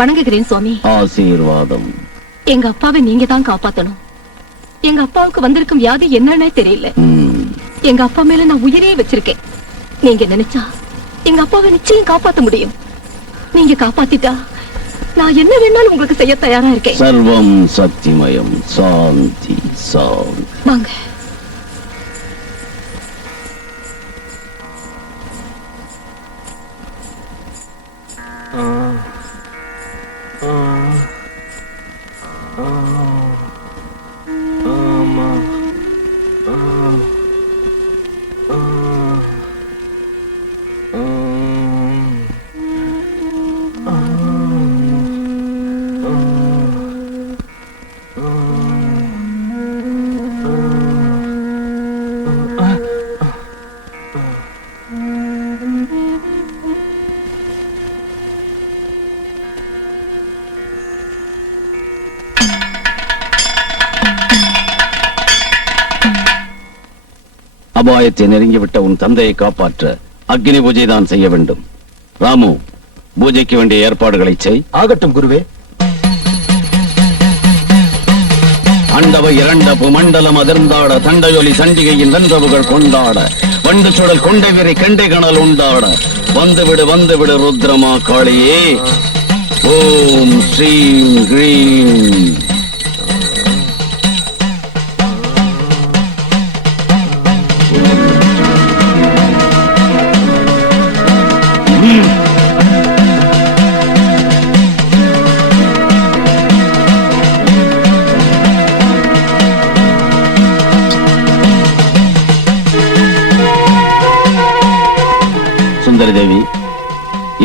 வணங்குகிறேன் சுவாமி. ஆசீர்வாதம். எங்க அப்பாவை நீங்க தான் காப்பாத்தணும். எங்க அப்பாவுக்கு வந்திருக்கும் வியாதி என்னன்னே தெரியல. எங்க அப்பா மேல நான் உயிரே வச்சிருக்கேன். நீங்க நினைச்சா எங்க அப்பாவை நிச்சயம் காப்பாத்த முடியும். நீங்க காப்பாத்திட்டா நான் என்ன வேணாலும் உங்களுக்கு செய்ய தயாரா இருக்கேன். சர்வம் சக்திமயம். சாந்தி சாந்தி. வாங்க. அபாயத்தை நெருங்கிவிட்ட உன் தந்தையை காப்பாற்ற அக்னி பூஜை தான் செய்ய வேண்டும். ராமு, பூஜைக்கு வேண்டிய ஏற்பாடுகளை செய். ஆகட்டும் குருவே. அண்டவை இரண்டப்பு மண்டலம் அதிர்ந்தாட தண்டையொலி சண்டிகையின் வென்றவுகள் கொண்டாட வண்டு சுடல் கொண்டை விரை கண்டை கணல் உண்டாட வந்துவிடு ருத்ரமா காளியே. ஓம் ஸ்ரீம் கிரீம். சுந்தரி தேவி,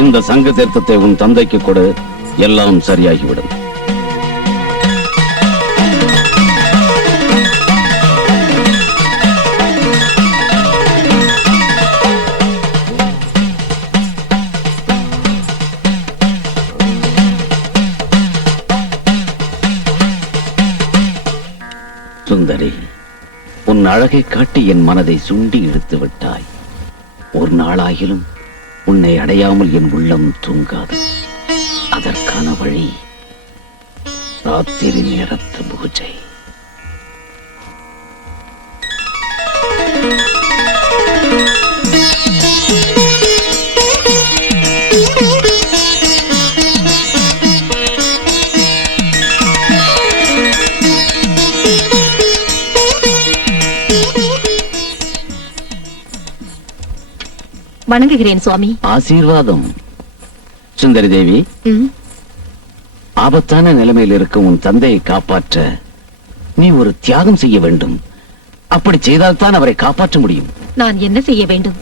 இந்த சங்க தீர்த்தத்தை உன் தந்தைக்கு கொடு. எல்லாம் சரியாகிவிடும். சுந்தரி, உன் அழகை காட்டி என் மனதை சுண்டி இழுத்து விட்டாய். ஒரு நாளாகிலும் உன்னை அடையாமல் என் உள்ளம் தூங்காது. அதற்கான வழி ராத்திரி நேரத்து பூஜை. வணங்குகிறேன் சுவாமி. ஆசீர்வாதம். சுந்தரி தேவி, ம், ஆபத்தான நிலைமையில் இருக்கும் உன் தந்தையை காப்பாற்ற நீ ஒரு தியாகம் செய்ய வேண்டும். அப்படி செய்தால்தான் அவரை காப்பாற்ற முடியும். நான் என்ன செய்ய வேண்டும்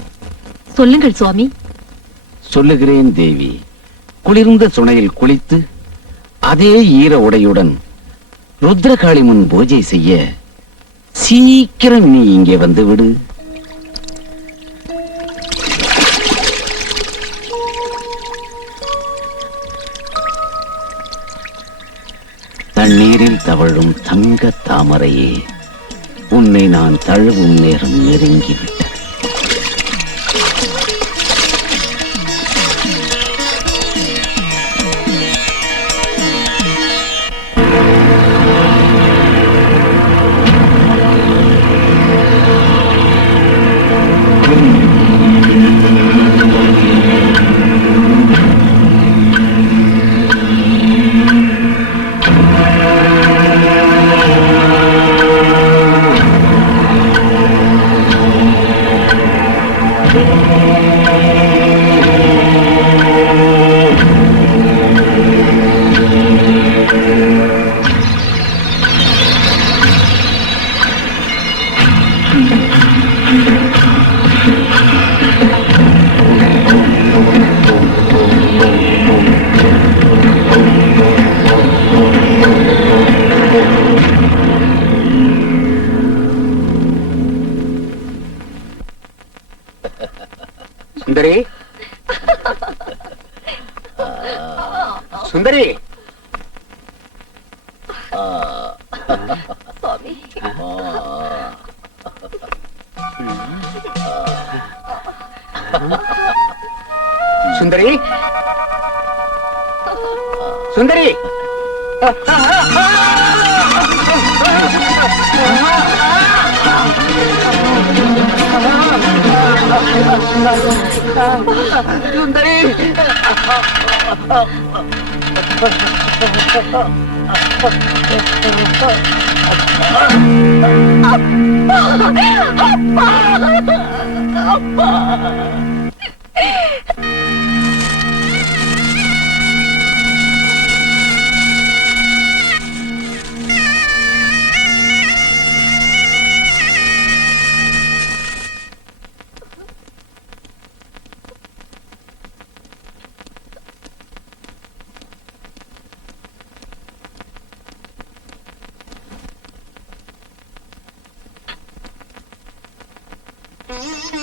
சொல்லுங்கள் சுவாமி. சொல்லுகிறேன் தேவி. குளிர்ந்த சுனையில் குளித்து அதே ஈர உடையுடன் ருத்ரகாளி முன் பூஜை செய்ய சீக்கிரம் நீ இங்கே வந்து விடு. தண்ணீரில் தவழும் தங்க தாமரையே, உன்னை நான் தழுவும் நேரம் நெருங்கிவிட்டது. சுந்தரி, சுந்தரி, சுவாமி, சுந்தரி, சுந்தரி. சுந்தரி,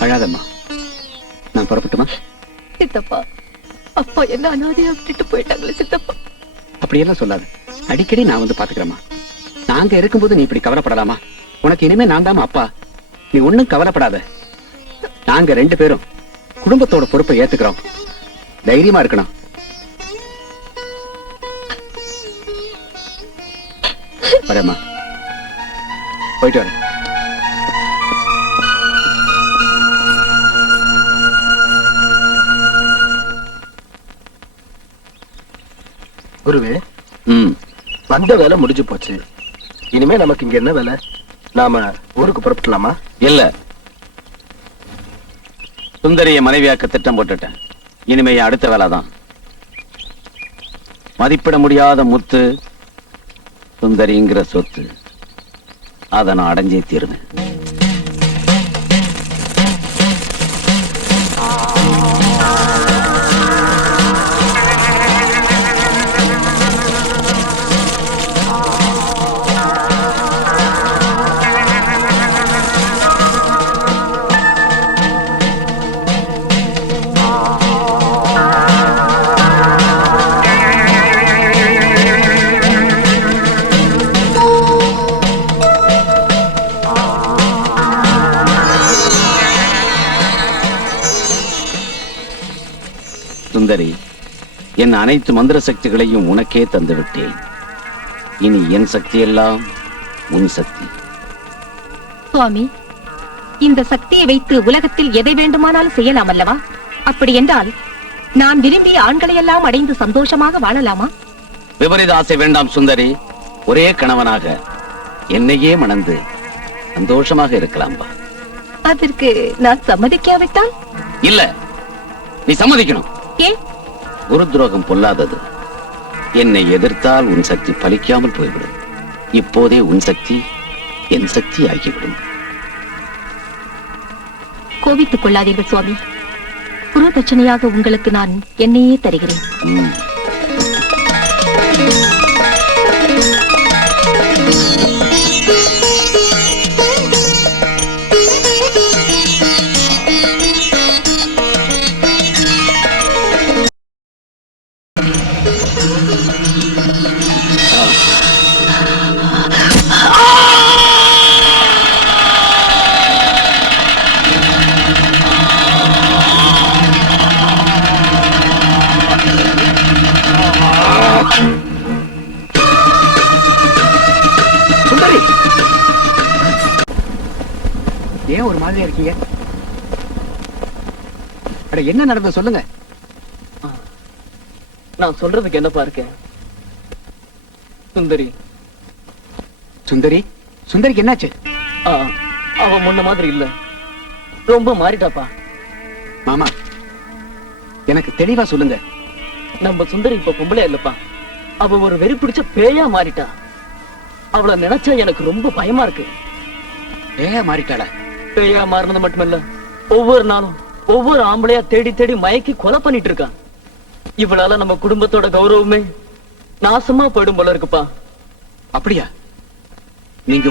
அழாதம்மா. நான் புறப்பட்டுமா? சித்தப்பா, அப்பா என்ன அனாதையா விட்டுட்டு போயிட்டாங்களே சித்தப்பா. அப்படியெல்லாம் சொல்லாது. அடிக்கடி நான் வந்து பாத்துக்கிறேம்மா. நாங்க இருக்கும்போது நீ இப்படி கவலைப்படலாமா? உனக்கு இனிமே நான் தாமா அப்பா. நீ ஒண்ணும் கவலைப்படாத. நாங்க 2 பேரும் குடும்பத்தோட பொறுப்பை ஏத்துக்கிறோம். தைரியமா இருக்கணும். வரேம்மா. போயிட்டு வரேன். குருவே, வந்த வேலை முடிஞ்சு போச்சு. இனிமே நமக்கு இங்க என்ன வேலை? நாம ஊருக்கு புறப்படலாமா? இல்ல, சுந்தரிய மனைவியாக்க திட்டம் போட்டுட்டேன். இனிமே அடுத்த வேலைதான். மதிப்பிட முடியாத முத்து சுந்தரிங்கிற சொத்து. அதை நான் அடைஞ்சே தீருவேன். சுந்தரி, என் அனைத்து மந்திர சக்திகளையும் உனக்கே தந்து விட்டேன். இனி என் சக்தி எல்லாம் உன் சக்தி. சுவாமி, இந்த சக்தியை வைத்து உலகத்தில் எதை வேண்டுமானாலும் செய்யலாம் அல்லவா? அப்படி என்றால் நான் விரும்பிய ஆண்களை எல்லாம் அடைந்து சந்தோஷமாக வாழலாமா? விபரீத ஆசை வேண்டாம் சுந்தரி. ஒரே கணவனாக என்னையே மணந்து சந்தோஷமாக இருக்கலாம். அதற்கு நான் சம்மதிக்காவிட்டால்? இல்ல, நீ சம்மதிக்கணும். ஏன்? குரு துரோகம் பொல்லாதது. என்னை எதிர்த்தால் உன் சக்தி பலிக்காமல் போய்விடும். இப்போதே உன் சக்தி என் சக்தி ஆகிவிடும். கோபித்துக் கொள்ளாதீர்கள் சுவாமி. குரு தட்சணையாக உங்களுக்கு நான் என்னையே தருகிறேன். சுந்தரி, ஏன் ஒரு மாதிரியா இருக்கீங்க? அட, என்ன நடந்தது சொல்லுங்க. நான் சொல்றதுக்கு என்னப்பா இருக்கேன்? சுந்தரி சுந்தரி, சுந்தரிக்கு என்னாச்சு? அவ முன்ன மாதிரி இல்ல, ரொம்ப மாறிட்டாப்பா. மாமா, எனக்கு தெளிவா சொல்லுங்க. நம்ம சுந்தரி இப்ப பொம்பளையா இல்லப்பா, அவ ஒரு வெறி பிடிச்ச பேயா மாறிட்டா. அவளை நினைச்சா எனக்கு ரொம்ப பயமா இருக்கு. ஏன் மாறிட்டாளா? பேயா மாறினது மட்டுமல்ல, ஒவ்வொரு நாளும் ஒவ்வொரு ஆம்பளையா தேடி தேடி மயக்கி கொலை பண்ணிட்டு இருக்கா. இவளால நம்ம குடும்பத்தோட கௌரவமே நாசமா போயிடும் போல இருக்குப்பா. அப்படியா? நீங்க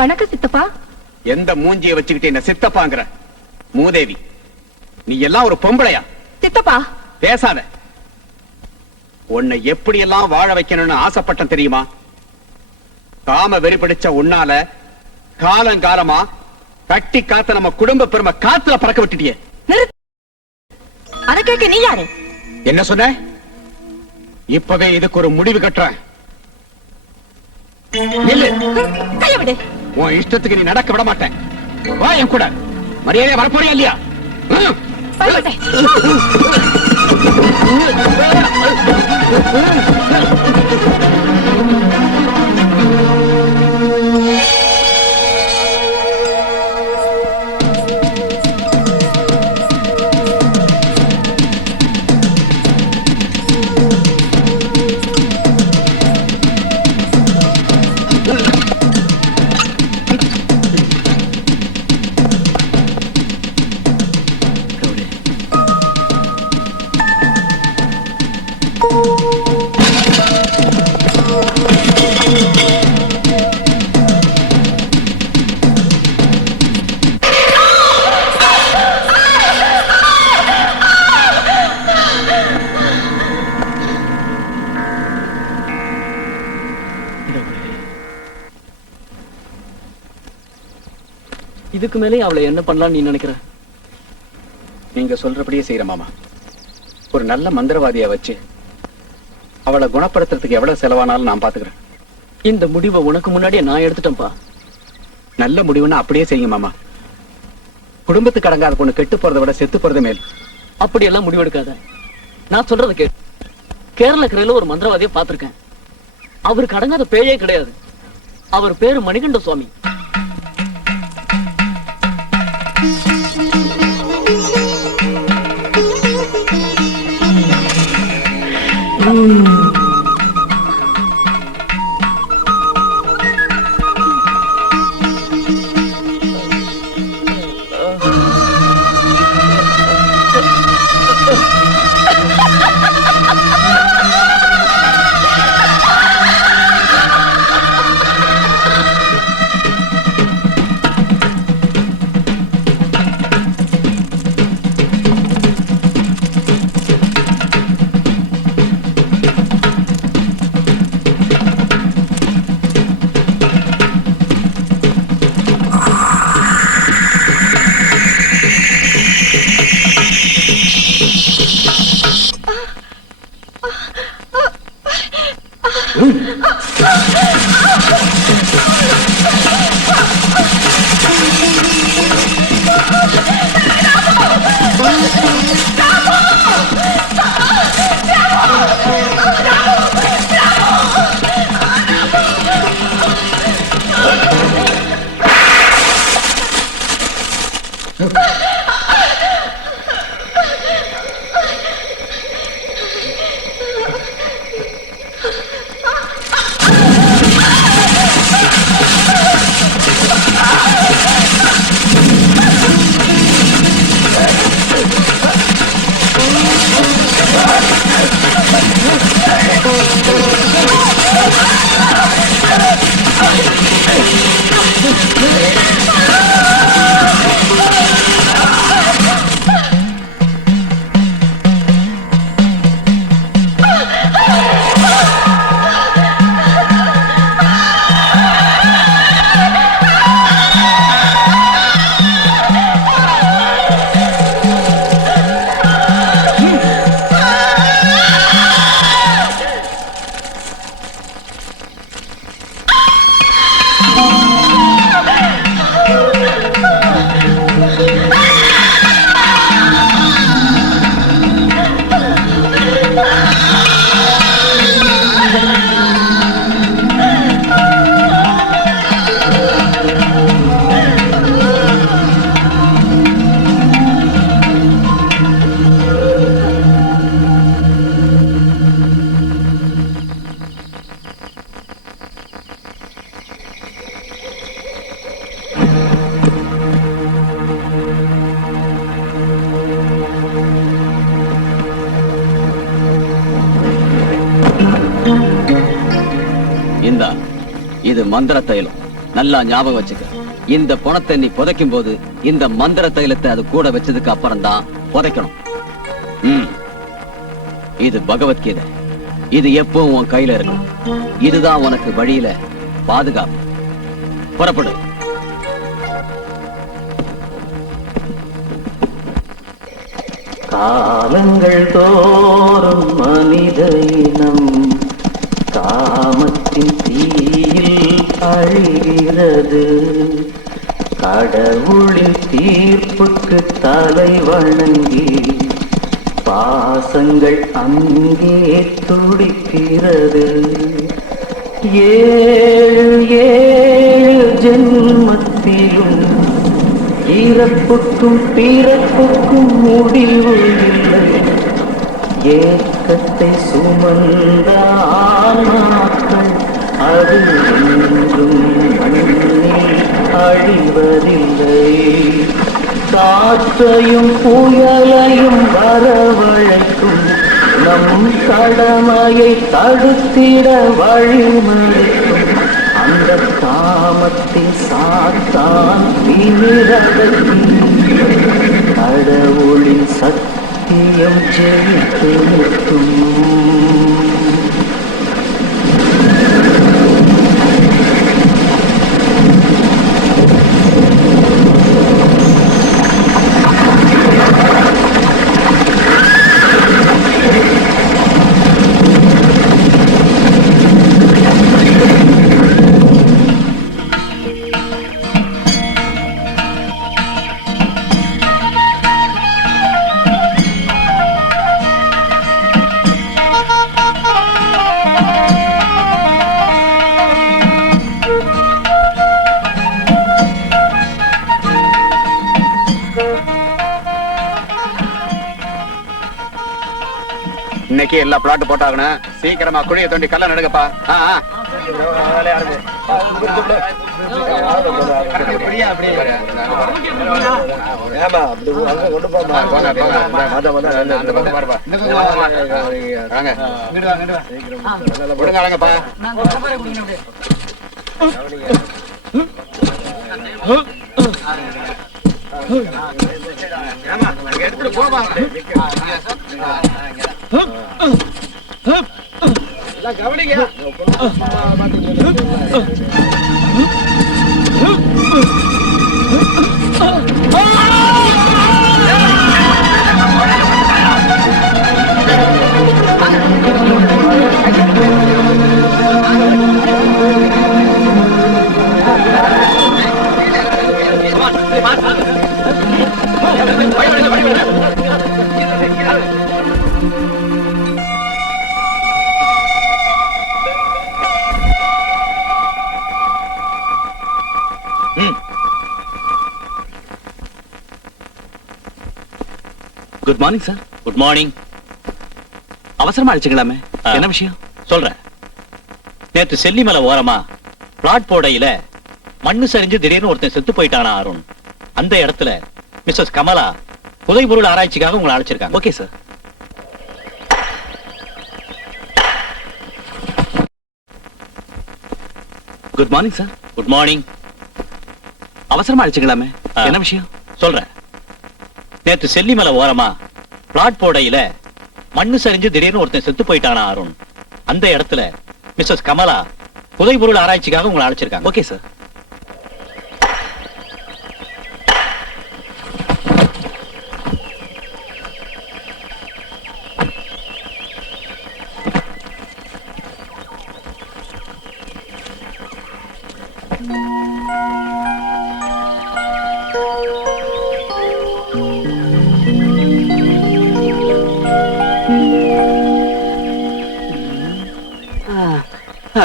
வணக்கம் சித்தப்பா. எந்த மூஞ்சியை வச்சுக்கிட்டு என்ன சித்தப்பாங்கிற? மூதேவி, நீ எல்லாம் ஒரு பொம்பளையா? சித்தப்பா பேசாத. உன்னை எப்படி எல்லாம் வாழ வைக்கணும்னு ஆசைப்பட்டேன் தெரியுமா? காம வெறி பிடிச்ச உன்னால காலங்காலமா கட்டி காத்த நம்ம குடும்ப பெருமை காத்துல பறக்க விட்டுட்டியே. அத கேட்க நீ யாரு? என்ன சொன்ன? இப்பவே இதுக்கு ஒரு முடிவு கட்டுறேன். நில்லு. கைய விடு. உன் இஷ்டத்துக்கு நீ நடக்க விட மாட்டேன். வா என் கூட. மரியாதையா வரப்போறியா இல்லையா? பயப்பட்டேன். இதுக்கு மேலே அவளை என்ன பண்ணலாம் நீ நினைக்கிற? நீங்க சொல்றபடியே செய்யற மாமா. ஒரு நல்ல மந்திரவாதியா வச்சு அவளை குணப்படுத்துறதுக்கு எவ்வளவு செலவானாலும் நான் பாத்துக்கிறேன். இந்த முடிவை உனக்கு முன்னாடியே நான் எடுத்துட்டேன்ப்பா. நல்ல முடிவுன்னா அப்படியே செய்யுங்க மாமா. குடும்பத்துக்கு அடங்காத பொண்ணு கெட்டு போறதை விட செத்து போறது மேல். அப்படியெல்லாம் முடிவெடுக்காத. நான் சொல்றத கேளு. கேரள கரையில ஒரு மந்திரவாதியை பார்த்திருக்கேன். அவருக்கு அடங்காத பேயே கிடையாது. அவர் பேரு மணிகண்ட சுவாமி. இந்தா, இது மந்திர தைலம். நல்லா ஞாபகம் வச்சுக்க. இந்த பணத்தை நீ புதைக்கும் போது இந்த மந்திர தைலத்தை அது கூட வச்சதுக்கு அப்புறம் தான் புதைக்கணும். இது பகவத்கீதை. இது எப்பவும் உன் கையில இருக்கும். இதுதான் உனக்கு வழியில பாதுகாப்பு. புறப்படு. காலங்கள் தோறும் மனித இனம் காமத்தின் தீயில் அழிகிறது. கடவுளின் தீர்ப்புக்கு தலை வணங்கி பாசங்கள் அங்கே துடிக்கிறது. ஏழு ஏழு ஜென்மத்திலும் இறப்புக்கும் பிறப்புக்கும் முடிவு இல்லை. ஏக்கத்தை சுமந்த ஆன்மாக்கள் அது என்றும் மண்ணில் அழிவதில்லை. காற்றையும் புயலையும் வரவழைக்கும் நம் கடமையை தடுத்திட வழிமறிக்கும் அந்த காமத்தின் சாத்தான் திமிரடக்கி கடவுளின் சத்தியம் ஜெயித்து நிற்கும். இன்னைக்கு எல்லா பிளாட் போட்டாகணும். சீக்கிரமா குழியை தோண்டி கல்ல நடுங்கப்பா. எடுத்துட்டு போவா. கவனிங்க. Good morning sir. Good morning. அவசரமா அடிச்சுக்கலாமே, என்ன விஷயம்? சொல்றேன். நேற்று செல்லிமலை ஓரமா பிளாட் போடையில மண்ணு சரிஞ்சு திடீர்னு ஒருத்தன் செத்து போயிட்டானா அருண். அந்த இடத்துல மிஸ்ஸஸ் கமலா புதைபொருள் ஆராய்ச்சிக்காக உங்களை அழைச்சிருக்காங்க. Okay sir. Good morning sir. Good morning. அவசரமா அடிச்சுக்கலாமே, என்ன விஷயம்? சொல்றேன். நேற்று செல்லிமலை ஓரமா பிளாட் போடையில மண்ணு சரிஞ்சு திடீர்னு ஒருத்தன் செத்து போயிட்டானா அருண். அந்த இடத்துல மிஸ்ஸஸ் கமலா புதைபொருள் ஆராய்ச்சிக்காக உங்களை அழைச்சிருக்காங்க. Okay sir.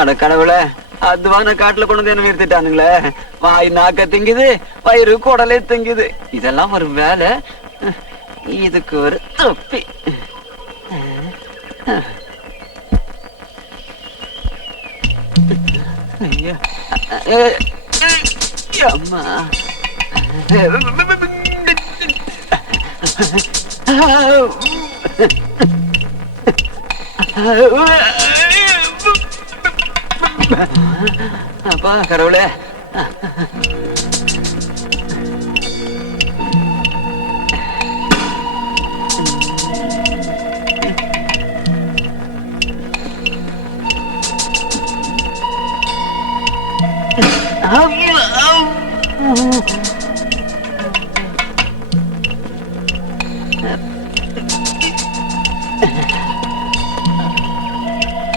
அட கடவுளே, அதுவான காட்டுல கொண்டு வந்து என்ன நிறுத்திட்டானுங்களே. வாய் நாக்க திங்குது, வயிறு குடலே திங்குது. இதெல்லாம் ஒரு வேலை, இதுக்கு ஒரு தொப்பி. ஐயா அம்மா. அப்பா கடவுளே.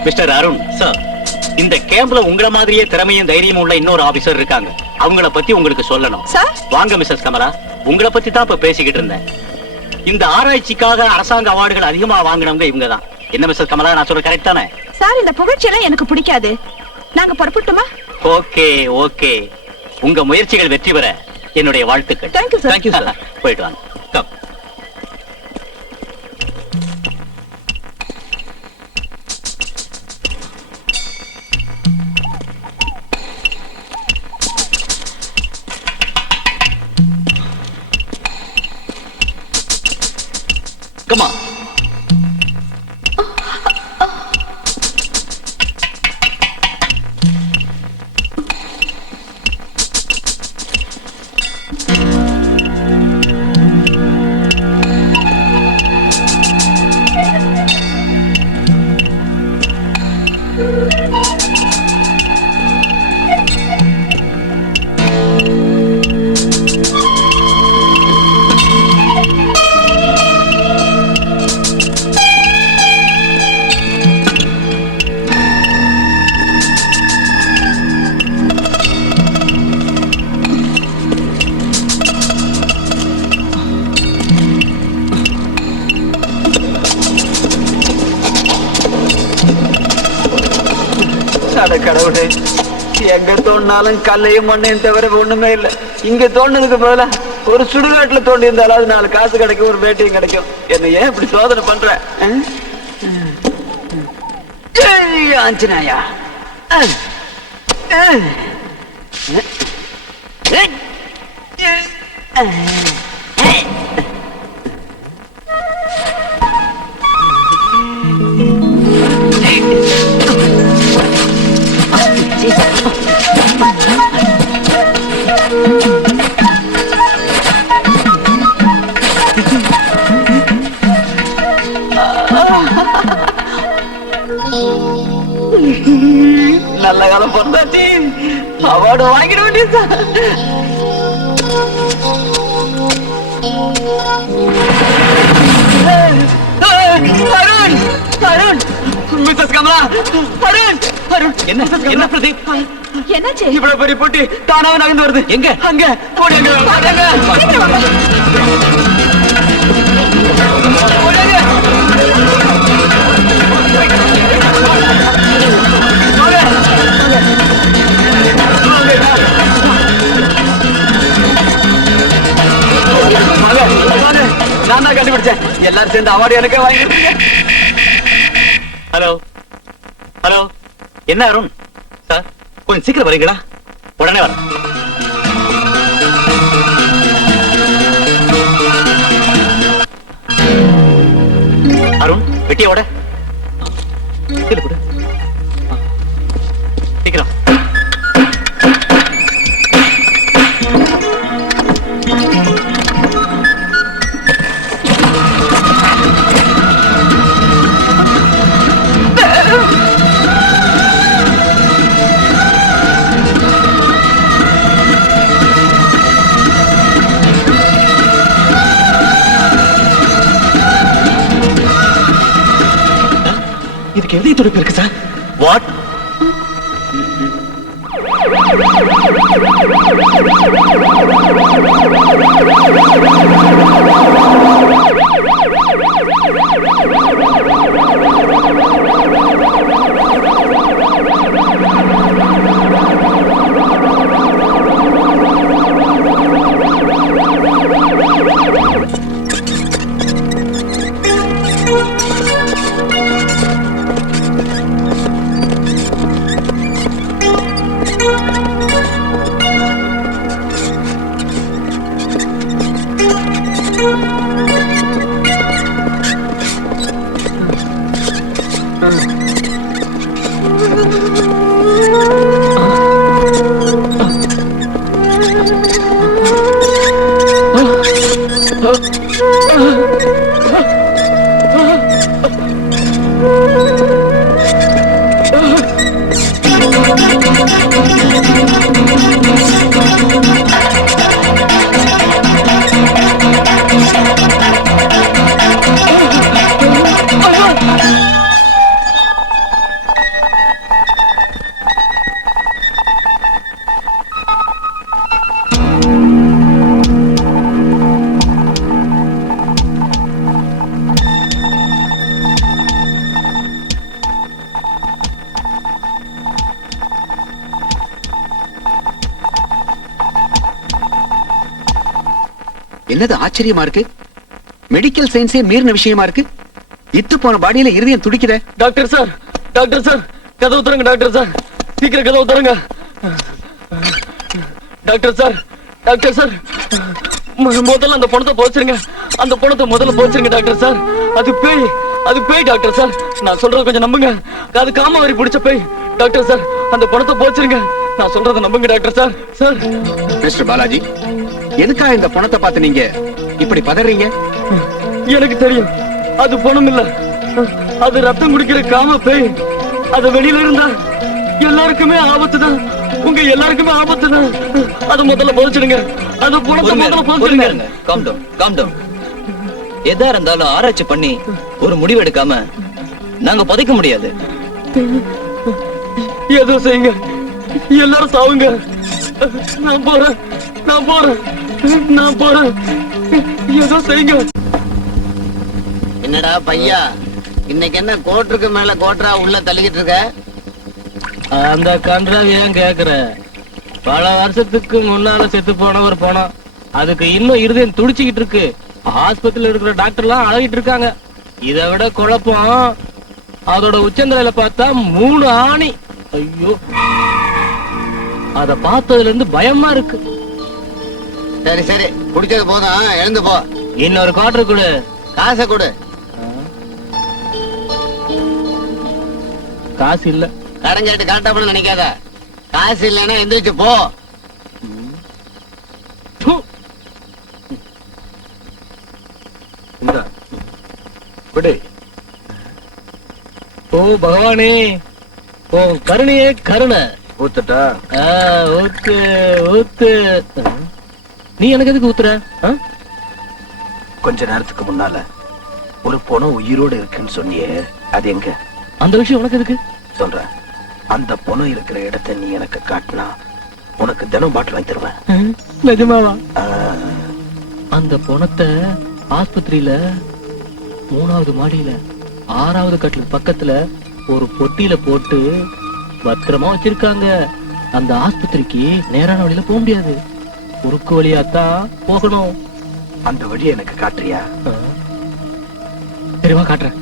மிஸ்டர் அருண் சார், இந்த கேம்ப்ல உங்கள மாதிரியே திறமையும் தைரியமும் உள்ள இன்னொரு ஆபீசர் இருக்காங்க. அவங்கள பத்தி உங்களுக்கு சொல்லணும். சார் வாங்க மிஸ்ஸஸ் கமலா, உங்களை பத்தி தான் இப்ப பேசிக்கிட்டு இருந்தேன். இந்த ஆராய்ச்சிக்காக அரசாங்க அவார்டுகள் அதிகமா வாங்கினவங்க இவங்க தான். என்ன மிஸ்ஸஸ் கமலா, நான் சொல்ற கரெக்ட் தானே? சார் இந்த புகழ்ச்சியெல்லாம் எனக்கு பிடிக்காது. நாங்க புறப்பட்டுமா? ஓகே ஓகே, உங்க முயற்சிகள் வெற்றி பெற என்னுடைய வாழ்த்துக்கள். Thank you sir. Thank you sir. போயிட்டு வாங்க. Come. Come on. அட கடவுளே, எங்க தோண்டினாலும் கல்லையும் மண்ணையும் தவிர ஒண்ணுமே இல்லை. இங்க தோண்டினதுக்கு பதிலா ஒரு சுடுகாட்டுல தோண்டி இருந்தாலும் 4 காசு கிடைக்கும், ஒரு வேட்டையும் கிடைக்கும். என்ன ஏன் இப்படி சோதனை பண்ற? ஆஞ்சனாயா, நல்ல காலம் பிறந்தாச்சு, அவார்டு வாங்கிட வேண்டியது. அருண், அருண், மிஸ்ஸஸ் கமலா, அருண், அருண். என்ன என்ன பிரதீப், என்னாச்சு? இவ்வளவு பெரிய போட்டி தானாவே நகர்ந்து வருது. எங்க? அங்க ஓடுங்க, ஓடுங்க. நான் தான் கண்டுபிடிச்சேன். எல்லாரும் சேர்ந்து அவார்டு எனக்கே வாங்கி. ஹலோ ஹலோ, என்ன அருண் சார், கொஞ்சம் சீக்கிரம் வரீங்களா? உடனே வரேன். அருண், வெட்டியோட சீக்கிரம். இதுக்கு எதை துடிப்பு இருக்கு சார்? வாட்? என்னது ஆச்சரியமா இருக்கு? மெடிக்கல் சயின்ஸே மீறின விஷயமா இருக்கு. இத்து போன பாடியில இருதயம் துடிக்குதே. டாக்டர் சார், டாக்டர் சார், கதவு திறங்க டாக்டர் சார், சீக்கிரம் கதவு திறங்க. டாக்டர் சார், டாக்டர் சார், முதல்ல அந்த பணத்தை போச்சிருங்க, அந்த பணத்தை முதல்ல போச்சிருங்க டாக்டர் சார். அது பேய், அது பேய் டாக்டர் சார். நான் சொல்றது கொஞ்சம் நம்புங்க, அது காமவரி பிடிச்ச பேய் டாக்டர் சார். அந்த பணத்தை போச்சிருங்க, நான் சொல்றதை நம்புங்க doctor sir. Sir mister Balaji, எதுக்காக இந்த பணத்தை பார்த்து நீங்க இப்படி பதறீங்க? எனக்கு தெரியும், அது பணம் இல்ல, அது ரத்தம் குடிக்கிற காம பேய். அது வெளியில இருந்தா எல்லாருக்குமே ஆபத்து தான், உங்க எல்லாருக்குமே ஆபத்து தான். அது முதல்ல போதிச்சிடுங்க, அது பணத்தை முதல்ல போதிச்சிடுங்க. Calm down, calm down. எதா இருந்தாலும் ஆராய்ச்சி பண்ணி ஒரு முடிவு எடுக்காம நாங்க புதைக்க முடியாது. ஏதோ செய்யுங்க, எல்லாரும் சாவுங்க. நான் போறேன், நான் போறேன், நான் போறேன். ஏதோ செய்யுங்க. என்னடா பையா, இன்னைக்கு என்ன கோட்டருக்கு மேல கோட்டரா உள்ள தள்ளிக்கிட்டு இருக்க? அந்த கன்றாவை ஏன் கேக்குற? பல வருஷத்துக்கு முன்னால செத்து போன ஒரு பணம், அதுக்கு இன்னும் இருதயம் துடிச்சுக்கிட்டு இருக்கு. ஆஸ்பத்திரியில இருக்கிற டாக்டர் எல்லாம் அழகிட்டு இருக்காங்க. இதை விட குழப்பம், அதோட உச்சந்தலையில பார்த்தா 3 ஆணி. ஐயோ, அத பார்த்ததுல இருந்து பயமா இருக்கு. சரி சரி, குடிச்சது போதும், எழுந்து போ. இன்னொரு குவார்டர் கொடு. காசை கொடு. காசு இல்ல. கடன் கேட்டு காட்டாமனு நினைக்காத. காசு இல்லைன்னா எந்திரிச்சு போ. ஓ பகவானே, ஓ கருணையே கருணை. ஊத்துட்டா? ஊத்து ஊத்து. நீ எனக்கு எதுக்கு ஊத்துற? கொஞ்ச நேரத்துக்கு முன்னால ஒரு பொணம் உயிரோடு இருக்குன்னு சொன்னியே, அது எங்க? அந்த விஷயம் உனக்கு எதுக்கு? சொல்றேன். அந்த பொணம் இருக்கிற இடத்தை நீ எனக்கு காட்டினா உனக்கு தினம் பாட்டில் வாங்கி தருவேன். நிஜமாவா? அந்த பணத்தை ஆஸ்பத்திரியில 3வது மாடியில 6வது கட்டிலுக்கு பக்கத்துல ஒரு பொட்டியில போட்டு பத்திரமா வச்சிருக்காங்க. அந்த ஆஸ்பத்திரிக்கு நேரான வழியில போக முடியாது, குறுக்கு வழியாத்தான் போகணும். அந்த வழியை எனக்கு காட்டுறியா? தெரியுமா? காட்டுறேன்.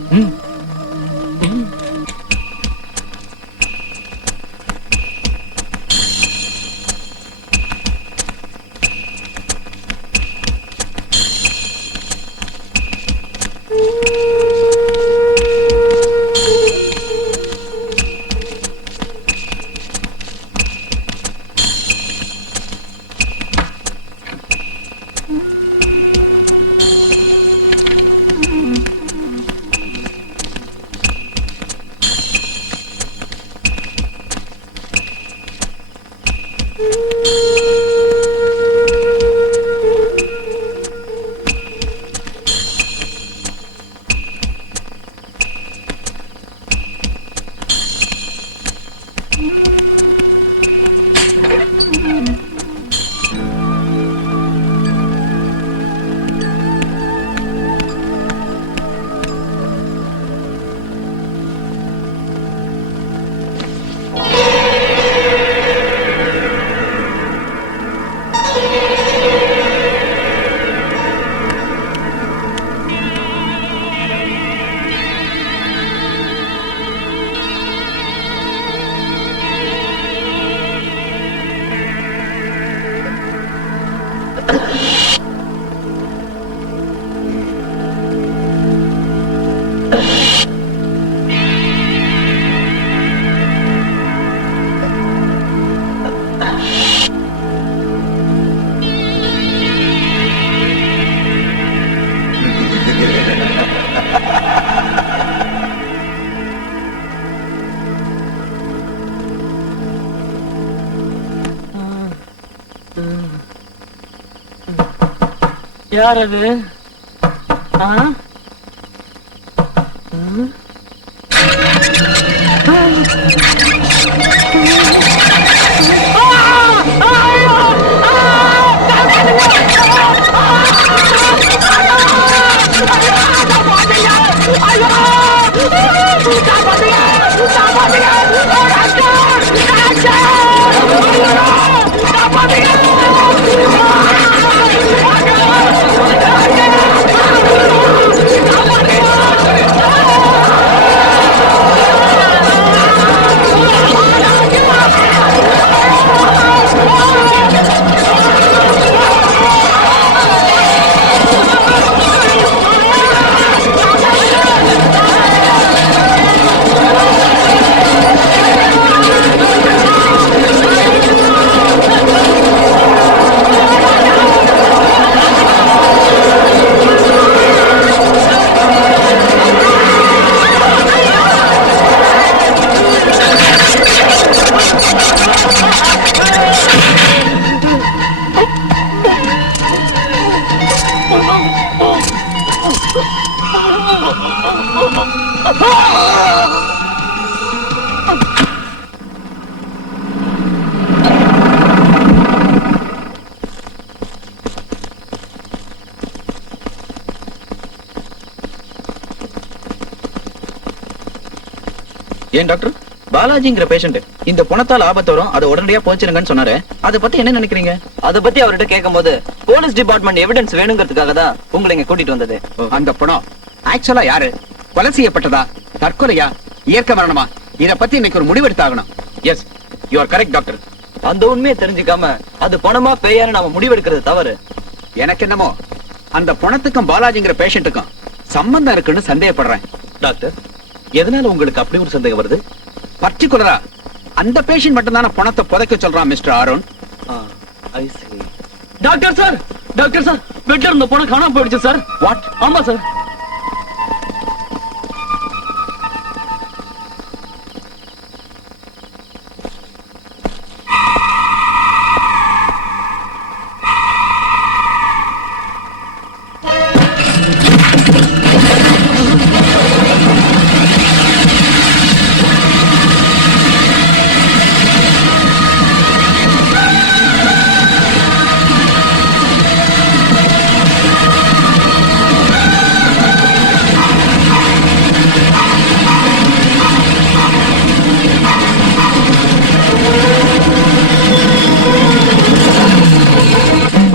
யார் அது? ஏன் டாக்டர், பாலாஜிங்கிற பேஷண்ட் இந்த பணத்தால் ஆபத்து வரும், அதை உடனடியா போச்சிருங்கன்னு சொன்னாரு. அதை பத்தி என்ன நினைக்கிறீங்க? அத பத்தி அவர்கிட்ட கேட்கும்போது போலீஸ் டிபார்ட்மெண்ட் எவிடன்ஸ் வேணுங்கிறதுக்காக தான் உங்களை இங்க கூட்டிட்டு வந்தது. அந்த பணம் ஆக்சுவலா யாரு? கொலை செய்யப்பட்டதா, தற்கொலையா, இயற்கை மரணமா? இத பத்தி இன்னைக்கு ஒரு முடிவெடுத்தாகணும். Yes, you are correct doctor. அந்த உண்மையை தெரிஞ்சுக்காம அது பணமா பேயான்னு நாம முடிவெடுக்கிறது தவறு. எனக்கு என்னமோ அந்த பணத்துக்கும் பாலாஜிங்கிற பேஷண்ட்டுக்கும் சம்பந்தம் இருக்குன்னு சந்தேகப்படுறேன். டாக்டர், எதனால உங்களுக்கு அப்படி ஒரு சந்தேகம் வருது? பர்டிகுலரா அந்த பேஷண்ட் மட்டும் தானே பணத்தை புதைக்க சொல்றான் mister Arun. Doctor sir, doctor sir, பெட்ல இருந்த பணம் காணாம போயிடுச்சு சார். வாட்? ஆமா சார்.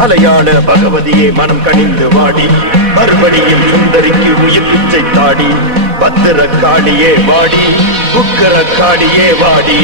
மலையாள பகவதியே மனம் கனிந்து வாடி, மறுபடியும் சுந்தரிக்கு உயிர் பிச்சை தாடி, பத்திர காடியே வாடி, புக்கர காடியே வாடி.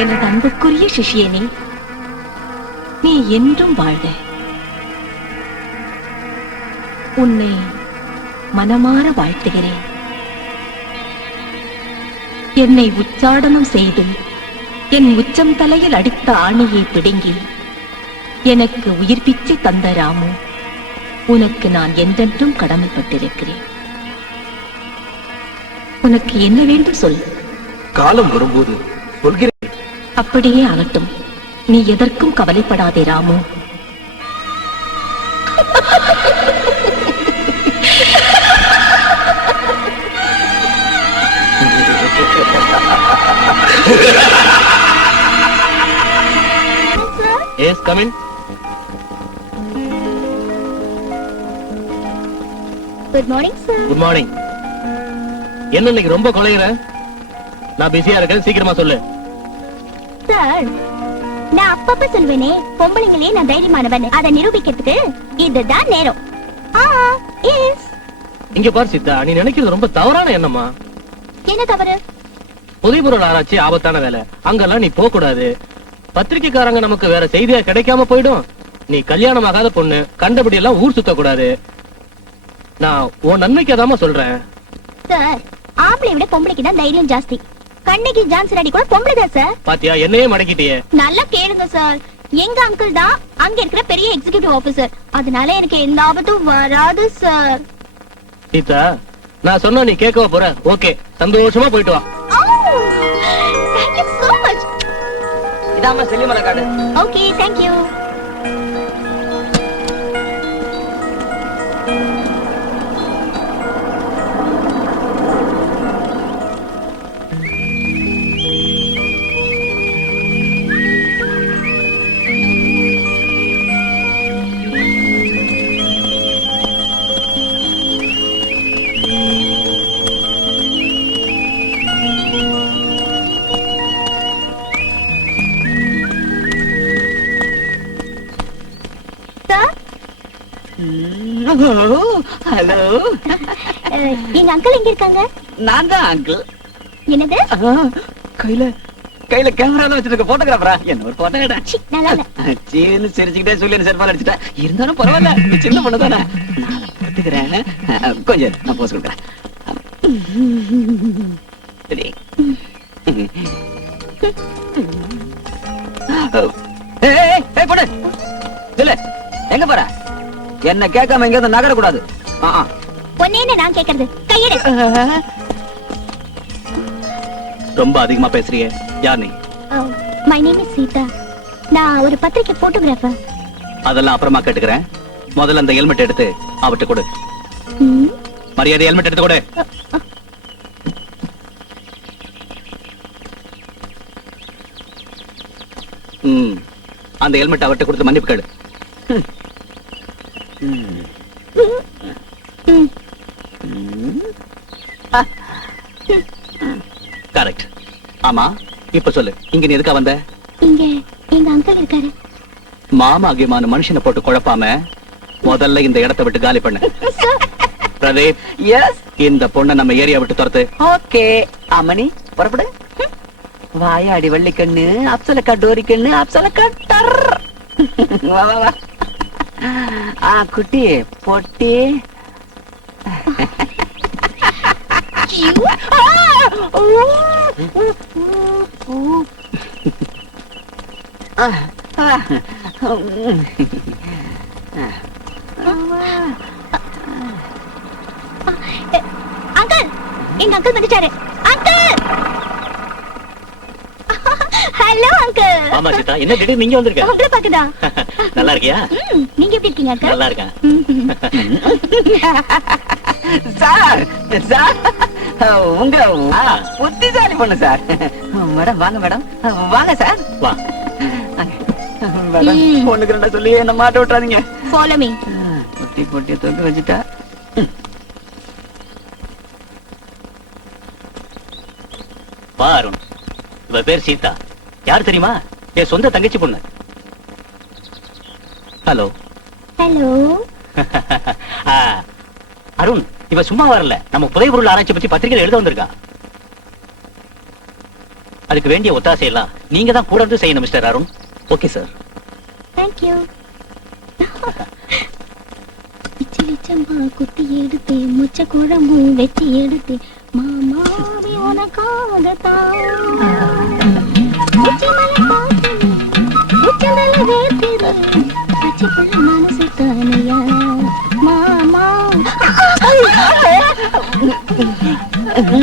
எனது அன்புக்குரிய சிஷியனே, நீ என்றும் வாழ்க. உன்னை மனமாற வாழ்த்துகிறேன். என்னை உச்சாடனம் செய்து என் உச்சம் தலையில் அடித்த ஆணியை பிடுங்கி எனக்கு உயிர் பிச்சை தந்த ராமு, உனக்கு நான் என்றென்றும் கடமைப்பட்டிருக்கிறேன். உனக்கு என்ன வேண்டும் சொல். காலம் வரும்போது சொல்கிறேன். அப்படியே ஆகட்டும். நீ எதற்கும் கவலைப்படாதே Ramu. Yes, come in. Good morning sir. Good morning. என்ன இன்னைக்கு ரொம்ப கொலைகிற? நான் பிஸியா இருக்கேன், சீக்கிரமா சொல்லு. சார், நான் அப்பப்ப சொல்வேனே பொம்பளைங்களே நான் தைரியமானவன், அதை நிரூபிக்கிறதுக்கு இதுதான் நேரம். எஸ். இங்க பாரு சீதா, நீ நினைக்கிறது ரொம்ப தவறான எண்ணமா. என்ன தவறு? புதைபொருள் ஆராய்ச்சி ஆபத்தான வேலை, அங்கெல்லாம் நீ போக கூடாது. பத்திரிக்கைக்காரங்க நமக்கு வேற செய்தியா கிடைக்காம போயிடும். நீ கல்யாணம் ஆகாத பொண்ணு, கண்டபடி எல்லாம் ஊர் சுத்த கூடாது. நான் உன் நன்மைக்காதாம சொல்றேன். சார், ஆம்பளை விட பொம்பளைக்கு தான் தைரியம் ஜாஸ்தி. கண்ணகி ஜான்சன் அடி கூட பொம்பளை தான் சார். பாத்தியா, என்னையே மடக்கிட்டியே. நல்லா கேளுங்க சார், எங்க அங்கிள் தான் அங்க இருக்கிற பெரிய எக்ஸிகியூட்டிவ் ஆபீசர். அதனால எனக்கு எந்த ஆபத்தும் வராது சார். சீதா, நான் சொன்னா நீ கேட்கவா போற? ஓகே, சந்தோஷமா போயிட்டு வா. Thank you so much. இதாம செல்லிமலை காடு. Okay, thank you. ஹலோ, எங்க அங்கிள் எங்க இருக்காங்க? நான் தான் அங்கிள். என்னது? கையில கையில கேமரா வச்சிருக்க போட்டோகிராஃபரா? என்ன ஒரு போட்டோ எடு. சி, நல்லா இல்ல. சீனு சிரிச்சுக்கிட்டே சொல்லி செருப்பால் அடிச்சுட்டேன். இருந்தாலும் பரவாயில்ல, நீ சின்ன பொண்ணு தானே, நான் பார்த்துக்கிறேன். கொஞ்சம் இரு, நான் போஸ் கொடுக்குறேன். சரி. ஏய், ஏய், ஏய், போடு. இல்ல, எங்க போற? என்ன கேட்காம எங்கேயாவது நகரக்கூடாது. ஒன்னே நான் கேக்குறது கையெடு. ரொம்ப அதிகமா பேசுறியே, யார் நீ? My name is Sita. நான் ஒரு பத்திரிக்கை போட்டோகிராஃபர். அதெல்லாம் அப்புறமா கேட்டுக்கிறேன். முதல்ல அந்த ஹெல்மெட் எடுத்து அவட்ட கொடு. மரியாதை ஹெல்மெட் எடுத்து கொடு. அந்த ஹெல்மெட் அவட்ட கொடுத்து மன்னிப்பு கேளு. கரெக்ட். ஆமா, இப்ப சொல்லு, இங்க நீ எதுக்கா வந்த? இங்க எங்க அங்கிள் இருக்காரு. மாமா அகிமான மனுஷனை போட்டு குழப்பாம முதல்ல இந்த இடத்தை விட்டு காலி பண்ணு. பிரதீப், எஸ், இந்த பொண்ணை நம்ம ஏரியா விட்டு துரத்து. ஓகே. அம்மணி புறப்படு. வாயாடி வள்ளிக்கண்ணு, அப்சலக்கா டோரிக்கண்ணு, அப்சலக்கா டர். வா வா வா. குட்டி பொட்டி. அங்கிள், எங்க அங்கிள் வந்துட்டாரு. Uncle, hello uncle. ஆமா சீதா, என்ன திடீர்னு நீங்க வந்திருக்க? உங்களை பாக்குதா? நல்லா இருக்கியா? நீங்க எப்படி இருக்கீங்க அங்கிள்? நல்லா இருக்கேன். சார், சார், உங்க புத்திசாலி பொண்ணு சார். மேடம் வாங்க, மேடம் வாங்க சார். வா. மேடம், பொண்ணுக்கு ரெண்டா சொல்லி என்ன மாட்ட விட்டுறாதீங்க. Follow me. பொட்டி பொட்டியை தொட்டு வச்சுட்டா. வா அருண், இவ பேர் சீதா. யார் தெரியுமா? என் சொந்த தங்கச்சி பொண்ணு. ஹலோ. ஹலோ. அருண், இவ சும்மா வரல, நம்ம புதை பொருள் ஆராய்ச்சி பத்தி பத்திரிகையில் எழுத வந்திருக்கா. அதுக்கு வேண்டிய ஒத்தாசை எல்லாம் நீங்க தான் கூட இருந்து செய்யணும் mister Arun. Okay sir. Thank you. இச்சலிச்சம்பா குத்தி எடுத்து முச்ச குழம்பு வெட்டி எடுத்து மாமாவி உனக்காக தான் உச்சந்தல வேத்திரு பச்சைக்குள்ள மனசு தானையா மாமா.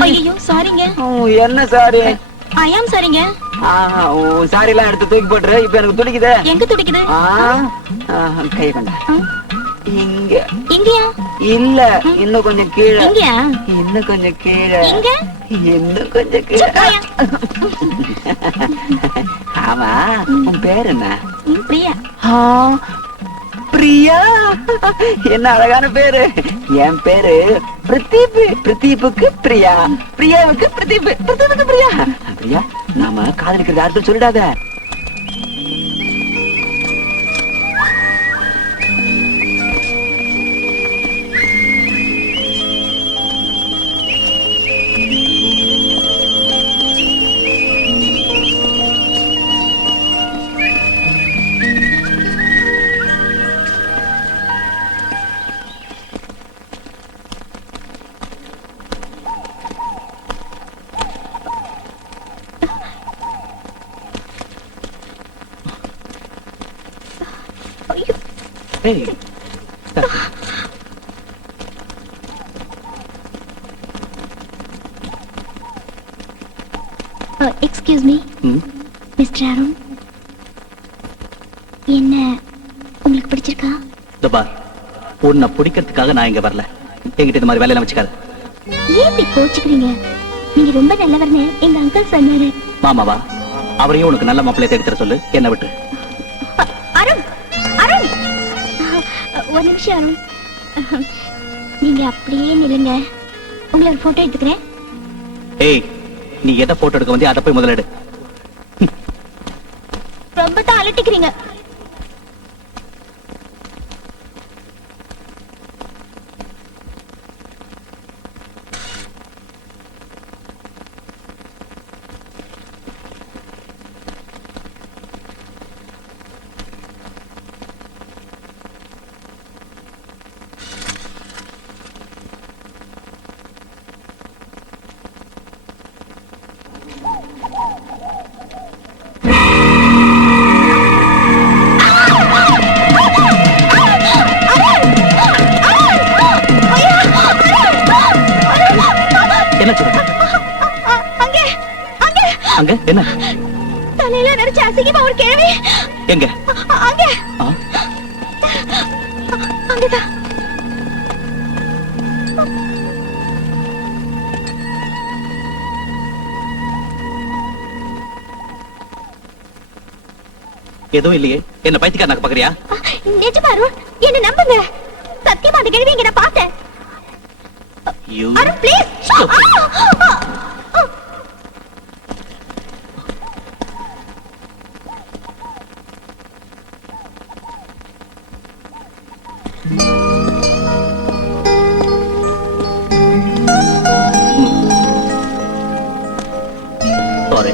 ஐயோ சாரிங்க. என்ன சாரி? ஐ ஆம் சாரிங்க. சாரி எல்லாம் எடுத்து தூக்கி போட்டுரு. இப்ப எனக்கு துடிக்குதே. எங்க துடிக்குது? கை கொண்டா. இங்க. இங்கயா? இல்ல, இன்னும் கொஞ்சம் கீழே. இங்கயா? இன்னும் கொஞ்சம் கீழே. இங்க? இன்னும் கொஞ்சம் கீழே. ஆமா, உன் பேர் என்ன? பிரியா. பிரியா, என்ன அழகான பேரு. என் பேரு பிரதீப். பிரதீப்புக்கு பிரியா, பிரியாவுக்கு பிரதீப், பிரதீப்புக்கு பிரியா. பிரியா, நாம காதலிக்கிறது யாருக்கும் சொல்லிடாத. Hey. Excuse me mister Arun, என்ன உங்களுக்கு பிடிச்சிருக்கா? பார், உன்னை பிடிக்கிறதுக்காக நான் இங்க வரல. என்கிட்ட இந்த மாதிரி வேலையெல்லாம் வச்சுக்காத. ஏன் இப்படி கோச்சுக்கிறீங்க? நீங்க ரொம்ப நல்லவர்னு எங்க அங்கிள் சொன்னாரு. மாமாவா? அவரையும் உனக்கு நல்ல மாப்பிள்ளை தேடி தர சொல்லு, என்ன விட்டு. அருண், அருண், ஒரு நிமிஷம் அருண். நீங்க அப்படியே நில்லுங்க, உங்களை ஒரு போட்டோ எடுத்துக்கிறேன். ஏய், நீ எதை போட்டோ எடுக்க வந்து அதை போய் முதல்ல எடு. ரொம்ப தான் அலட்டிக்கிறீங்க. அங்க என்ன தலையில நடிச்ச அசிங்கமா ஒரு கேள்வி. எங்க அங்க ஆ? அங்கதான். எதுவும் இல்லையே. என்ன பைத்தியக்காரனாக்க பாக்குறியா? நிஜமா அருண், என்ன நம்புங்க. சத்தியமா அந்த கேள்வி இங்க நான் பார்த்தேன். You Arun please. sorry.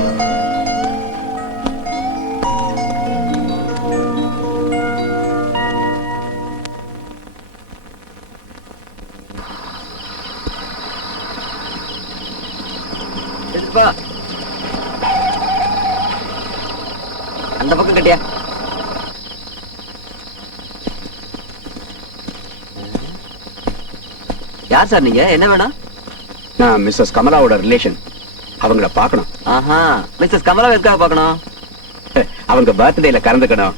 அந்த பக்கம் கட்டியா. யார் சார் நீங்க? என்ன வேணும்? நான் மிஸ்ஸஸ் கமலாவோட ரிலேஷன். அவங்கள பார்க்கணும். ஆஹா, மிஸ்ஸஸ் கமலா எதுக்காக பார்க்கணும்? அவங்க பர்த்டேல கலந்துக்கணும்.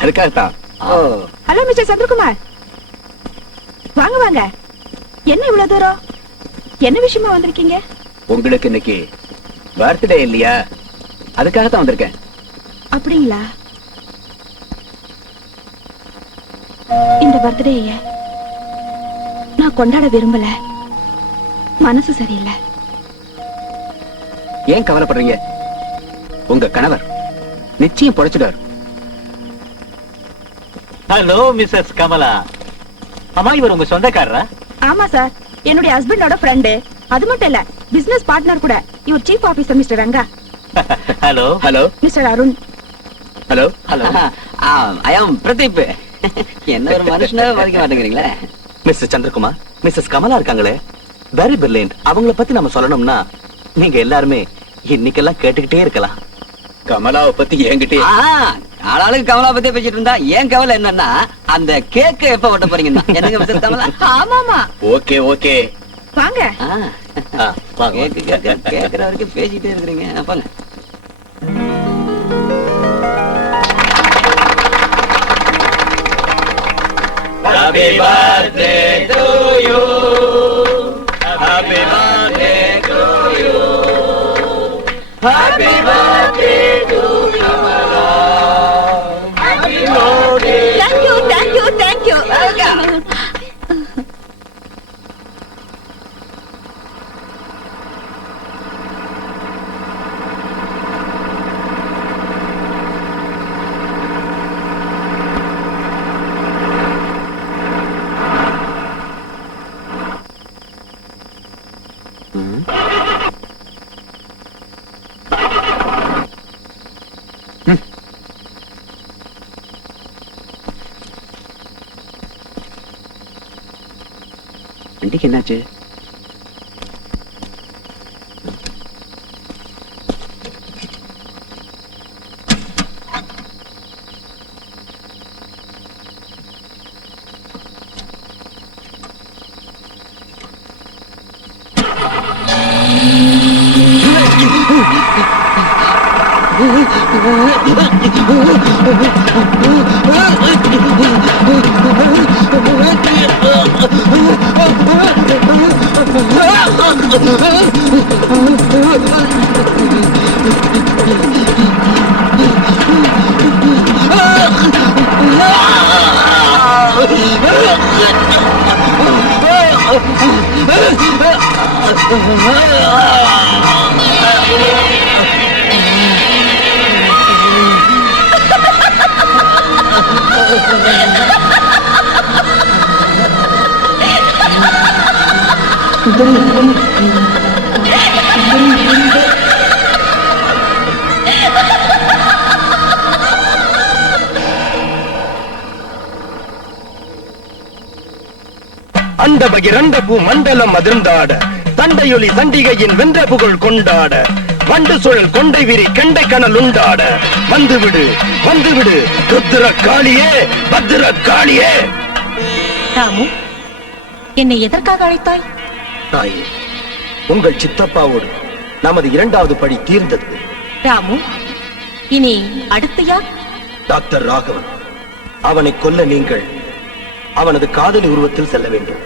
அதுக்காகத்தான். ஓ, ஹலோ மிஸ்டர் சந்திரகுமார், வாங்க வாங்க. என்ன இவ்வளவு தூரம்? என்ன விஷயமா வந்திருக்கீங்க? உங்களுக்கு இன்னைக்கு பர்த்டே இல்லையா? அதுக்காகத்தான் வந்திருக்கேன். அப்படிங்களா? இந்த பர்த்டேய நான் கொண்டாட விரும்பல. மனசு சரியில்லை. ஏன் கவலைப்படுறீங்க? உங்க கணவர் நிச்சயம் பொழைச்சிடார். Hello Mrs Kamala. அம்மா, இவர் உங்க சொந்தக்காரரா? ஆமா சார், என்னுடைய ஹஸ்பண்டோட ஃப்ரெண்டு. அது மட்டும் இல்ல, பிசினஸ் பார்ட்னர் கூட. இவர் chief officer mister Ranga. Hello hello mister Arun. Hello hello. I am Pradeep. என்ன ஒரு மனுஷனை மதிக்க மாட்டேங்கிறீங்களே. மிஸ்டர் சந்திரகுமார், மிஸ்ஸஸ் கமலா இருக்காங்களே, வெரி பிரில்லியன்ட். அவங்கள பத்தி நம்ம சொல்லணும்னா நீங்க எல்லாருமே இன்னைக்கெல்லாம் கேட்டுக்கிட்டே இருக்கலாம். கமலாவை பத்தி என்கிட்ட ஆளாளுக்கு கமலா பத்தி பேசிட்டு இருந்தா ஏன் கவலை என்னன்னா அந்த கேக்க எப்ப ஓட்ட போறீங்கன்னா என்னங்க மிஸ்டர் கமலா? ஆமாமா. ஓகே ஓகே வாங்க. கேக்கு கேக்குற வரைக்கும் பேசிட்டே இருக்கிறீங்க. அப்பங்க Happy birthday to you. Happy birthday to you. Happy birthday to Kamala. Happy birthday. Thank you, thank you, thank you. வண்டிக்கு என்னாச்சு? அந்த பகிரண்ட பூ மண்டலம் அதிர்ந்தாட, தண்டையொலி சண்டிகையின் வென்ற புகழ் கொண்டாட, வண்டு சுழல் கொண்டை விரி கெண்டை கணல் உண்டாட, வந்துவிடு வந்துவிடு ருத்திர காளியே, பத்திர காளியே. ராமு, என்னை எதற்காக அழைத்தாய்? தாயே, உங்கள் சித்தப்பாவோடு நமது இரண்டாவது படி தீர்ந்தது. ராமு, இனி அடுத்து யார்? டாக்டர் ராகவன். அவனை கொல்ல நீங்கள் அவனது காதலி உருவத்தில் செல்ல வேண்டும்.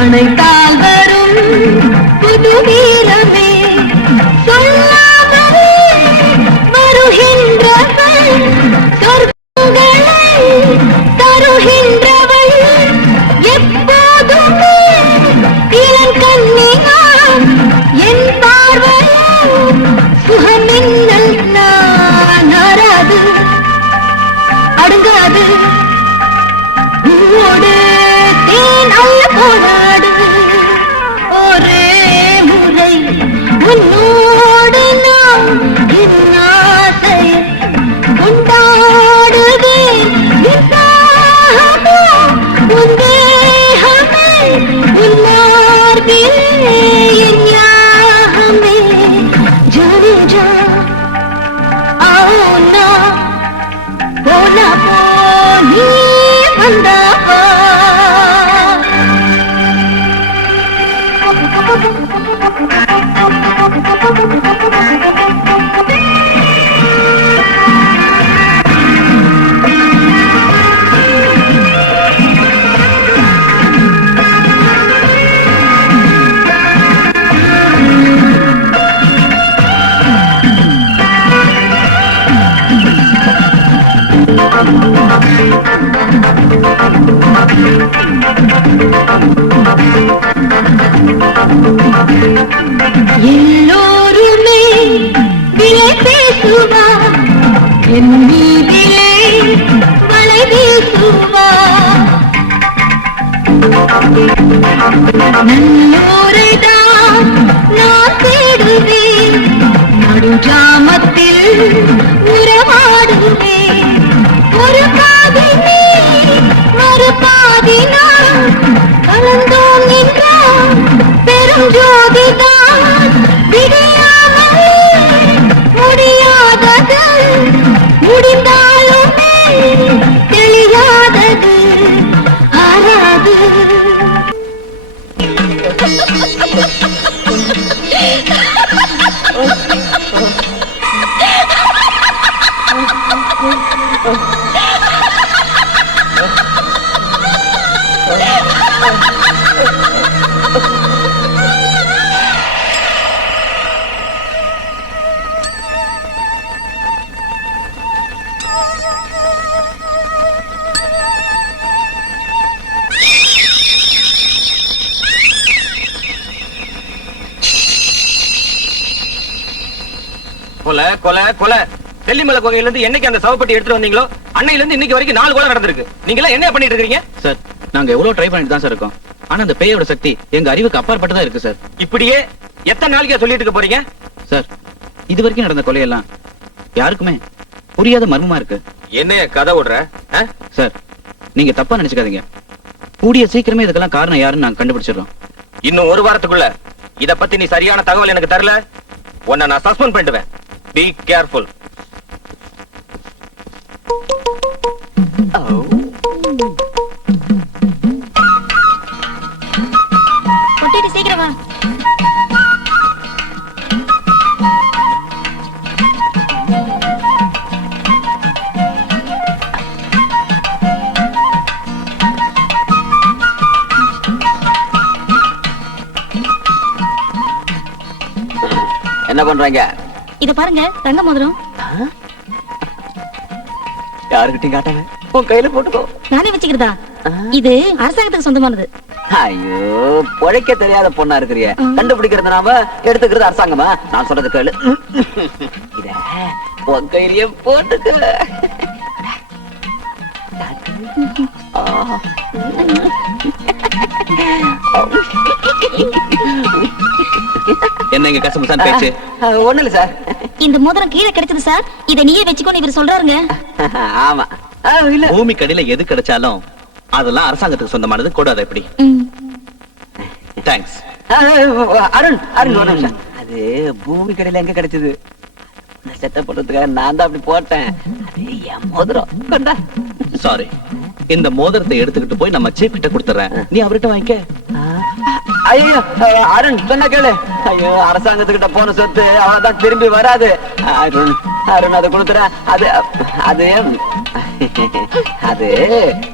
அனைத்தால் வரும் புது வீரமே சொல்லாமலே வருகின்றவள் சொர்க்கங்களை தருகின்றவள் எப்போதுமே இளங்கன்னியாம் என் பார்வையில் சுகமின்னல் நான் அறாது அடுங்காது உன்னோடு தேன் அல்ல போராடு ஒரே முறை உன்னோடு நான் என் ஆசையை கொண்டாடுவேன் உன் தேகமே உன் மார்பிலே என் யாகமே ஜானே ஜா ஆனா போனா போ நீ வந்தா போ எல்லோருமே விலை பேசுவார் என் மீதிலே வலை வீசுவார் நல்லோரைதான் நான் தேடுவேன் நடுஜாமத்தில் உறவாடுவேன் ஒரு பாதி நீ ஒரு பாதி நான் கலந்தோம் நின்றான் பெரும் ஜோதிதான் விடியாமல் முடியாதது முடிந்தாலுமே தெரியாதது கொலை கொலை கொலை தெல்லிமலை கோகையில இருந்து என்னைக்கு அந்த சவப்பட்டி எடுத்துட்டு வந்தீங்களோ அன்னையில இருந்து இன்னைக்கு வரைக்கும் 4 கொலை நடந்திருக்கு. நீங்க எல்லாம் என்ன பண்ணிட்டு இருக்கீங்க சார்? நாங்க எவ்வளவு ட்ரை பண்ணிட்டு தான் சார் இருக்கோம். ஆனா அந்த பேயோட சக்தி எங்க அறிவுக்கு அப்பாற்பட்டதா இருக்கு சார். இப்படியே எத்தனை நாளைக்கு சொல்லிட்டு இருக்க போறீங்க சார், இது வரைக்கும் நடந்த கொலையெல்லாம் யாருக்குமே புரியாத மர்மமா இருக்கு. என்னைய கதை விடுற? சார், நீங்க தப்பா நினைச்சுக்காதீங்க. கூடிய சீக்கிரமே இதுக்கெல்லாம் காரணம் யாருன்னு நாங்க கண்டுபிடிச்சிடறோம். இன்னும் 1 வாரத்துக்குள்ள இத பத்தி நீ சரியான தகவல் எனக்கு தரல, உன்னை நான் சஸ்பெண்ட் பண்ணிடுவேன். Be careful. கொட்டிட்டு சீக்கிரம் வா. என்ன பண்றாங்க? இத பாருங்க, தங்க மோதிரம். யாருக்கிட்டையும் காட்டாம உன் கையில போட்டுக்கோ. நானே வச்சுக்கிறதா? இது அரசாங்கத்துக்கு சொந்தமானது. ஐயோ, பொழைக்க தெரியாத பொண்ணா இருக்கிறிய. கண்டுபிடிக்கிறது நாம, எடுத்துக்கிறது அரசாங்கமா? நான் சொல்றது கேளு. இத உன் கையிலேயே போட்டுக்க. என்ன இங்க கசமுசான் பேச்சு? ஒண்ணு இல்ல சார். இந்த மோதிரம் கீழே கிடைச்சது சார். இத நீயே வச்சுக்கோன்னு இவர் சொல்றாருங்க. ஆமா. இல்ல, பூமி கடியில எது கிடைச்சாலும் அதெல்லாம் அரசாங்கத்துக்கு சொந்தமானது. கூடாது எப்படி? தேங்க்ஸ். அருண் அருண் ஒரு நிமிஷம். அது பூமி கடையில எங்க கிடைச்சது? செட்ட போட்டதுக்காக நான் தான் அப்படி போட்டேன். அது என் மோதிரம். கொண்டா. சாரி, இந்த மோதிரத்தை எடுத்துக்கிட்டு போய் நம்ம சீஃப் கிட்ட கொடுத்துறேன். நீ அவர்கிட்ட வாங்கிக்க. ஐயோ அருண், சொன்ன கேளு. ஐயோ, அரசாங்கத்துக்கிட்ட போன சொத்து அவ்வளவுதான் திரும்பி வராது. அருண் அருண், அதை கொடுத்துறேன். அது அது அது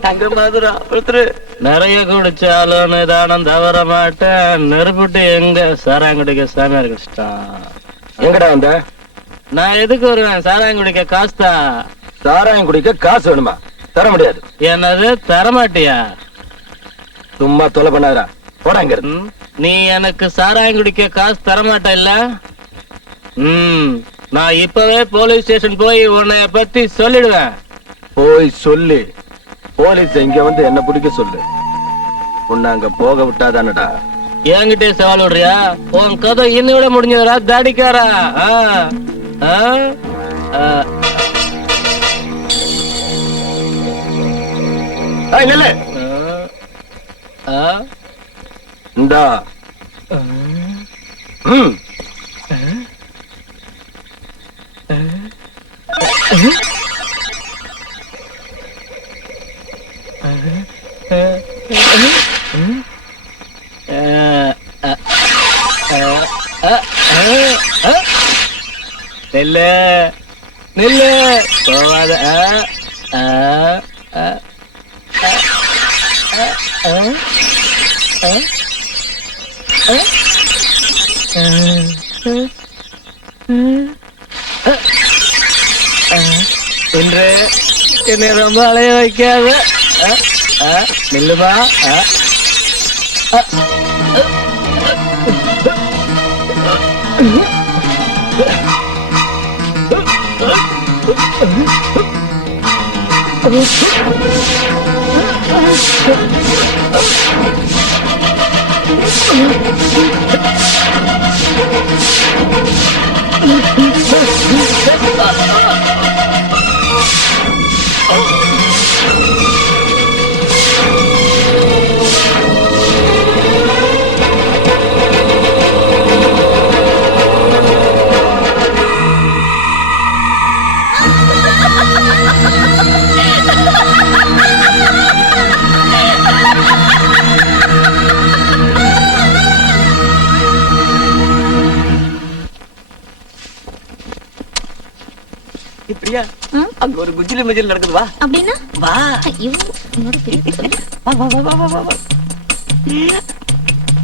தங்க மோதிரம் கொடுத்துரு. நிறைய குடிச்சாலும் நிதானம் தவற மாட்டேன். நெருப்புட்டு எங்க சாராங்குடிக்க சாமியார் குடிச்சிட்டான். எங்கடா வந்த? நான் எதுக்கு வருவேன்? சாராங்குடிக்க காசுதா. சாராயம் குடிக்க காசு வேணுமா? தர முடியாது. என்னது தரமாட்டியா? சும்மா தொலை பண்ணாதடா. போடாங்க. நீ எனக்கு சாராயம் குடிக்க காசு தரமாட்ட இல்ல? நான் இப்பவே போலீஸ் ஸ்டேஷன் போய் உன்னைய பத்தி சொல்லிடுவேன். போய் சொல்லு. போலீஸ் இங்க வந்து என்ன பிடிக்க சொல்லு. உன்னை அங்க போக விட்டாதானடா. என்கிட்டே சவால் விடுறியா? உன் கதை இன்னும் விட முடிஞ்சதுடா தாடிக்காரா. நில்லு. இந்தா. நில்லு நில்லு, போவாத. இன்று என்னை ரொம்ப அலைய வைக்காத. நில்லுமா. பிரியா ம்? அங்க ஒரு குஜிலி மஜில் நடக்குது வா அப்படின்னா வா ஐயோ, என்னோட பெரிய சொல்லு. வா வா வா வா வா வா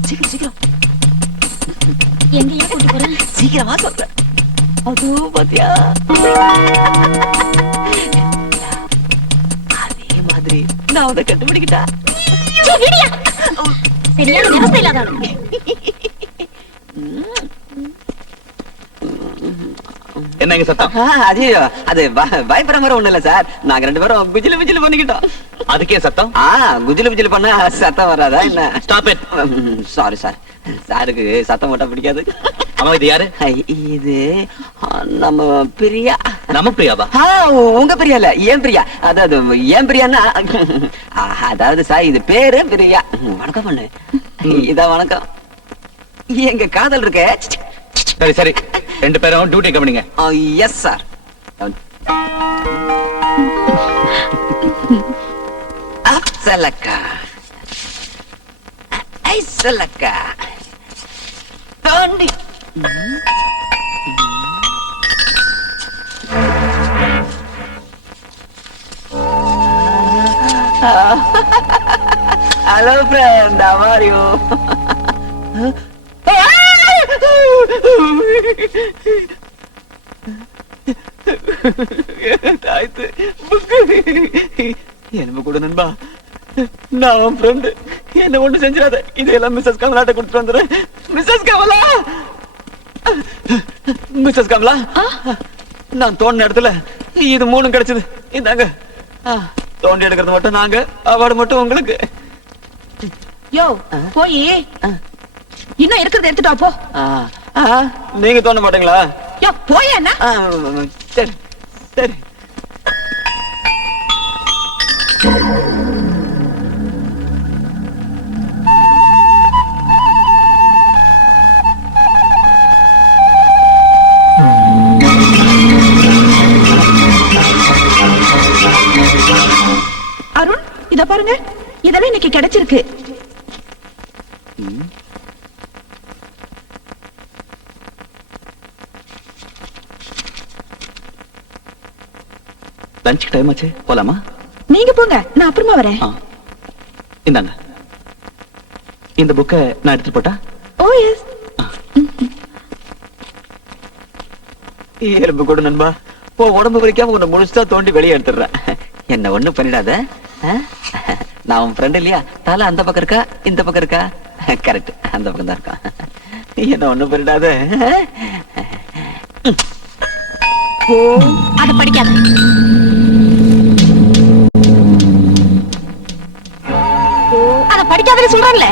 சீக்கிரம் சீக்கிரம் எங்கேயா கூட்டி போறேன்? சீக்கிரம் வா சொல்றேன் அதோ பாத்தியா அதே மாதிரி நான் அதை கண்டுபிடிக்கிட்டா சீ, விடியா. சரியான விவசாய இல்லாத ஆளு. என்னங்க சத்தம்? ஐயோ அது பயப்படுற மாதிரி ஒண்ணு இல்ல சார் நாங்க ரெண்டு பேரும் குஜிலி குஜிலி பண்ணிக்கிட்டோம் அதுக்கே சத்தம்? குஜிலி குஜிலி பண்ணா சத்தம் வராதா என்ன ஸ்டாப் இட். சாரி சார் சாருக்கு சத்தம் போட்டா பிடிக்காது அவன் இது யாரு? இது நம்ம பிரியா நம்ம பிரியாவா? உங்க பிரியா இல்ல ஏன் பிரியா அதாவது ஏன் பிரியான்னா அதாவது சார் இது பேரு பிரியா வணக்கம் பண்ணு இதான் வணக்கம் எங்க காதல் இருக்க சரி சரி, ரெண்டு பேரும் டியூட்டி கவனிங்க. எஸ் சார் அப்சலக்கா ஐசலக்கா தாண்டி hello friend how are you தாய்த்து என்ன கூட நண்பா நான் உன் ஃப்ரெண்ட் என்ன ஒண்ணு செஞ்சிடாத இதெல்லாம் மிஸ்ஸஸ் கமலாட்ட கொடுத்துட்டு வந்துடுறேன் மிஸ்ஸஸ் கமலா மிஸ்ஸஸ் கமலா நான் தோண்டின இடத்துல இது மூணும் கிடைச்சது இந்தாங்க தோண்டி எடுக்கிறது மட்டும் நாங்க அவார்டு மட்டும் உங்களுக்கு யோ போய் இன்னும் இருக்கிறத எடுத்துட்டா போ. நீங்க தோண்ட மாட்டீங்களா? யோ போய் என்ன? சரி சரி அருண் இத பாருங்க, இதெல்லாம் இன்னைக்கு கிடைச்சிருக்கு. லஞ்சுக்கு டைம் ஆச்சு, போலாமா? நீங்க போங்க, நான் அப்புறமா வரேன். இந்தாங்க, இந்த புக்கை நான் எடுத்து போட்டா? ஓ எஸ். எலும்பு கூட நண்பா உடம்பு வரைக்காம உன்னை முழுசா தோண்டி வெளியே எடுத்துடுறேன் என்ன ஒண்ணும் பண்ணிடாத நான் உன் ஃப்ரெண்ட் இல்லையா தலை அந்த பக்கம் இருக்கா இந்த பக்கம் இருக்கா கரெக்ட் அந்த பக்கம் தான் இருக்கான் என்ன ஒண்ணும் பண்ணிடாத அத படிக்காத அத படிக்காதன்னு சொல்றேன்ல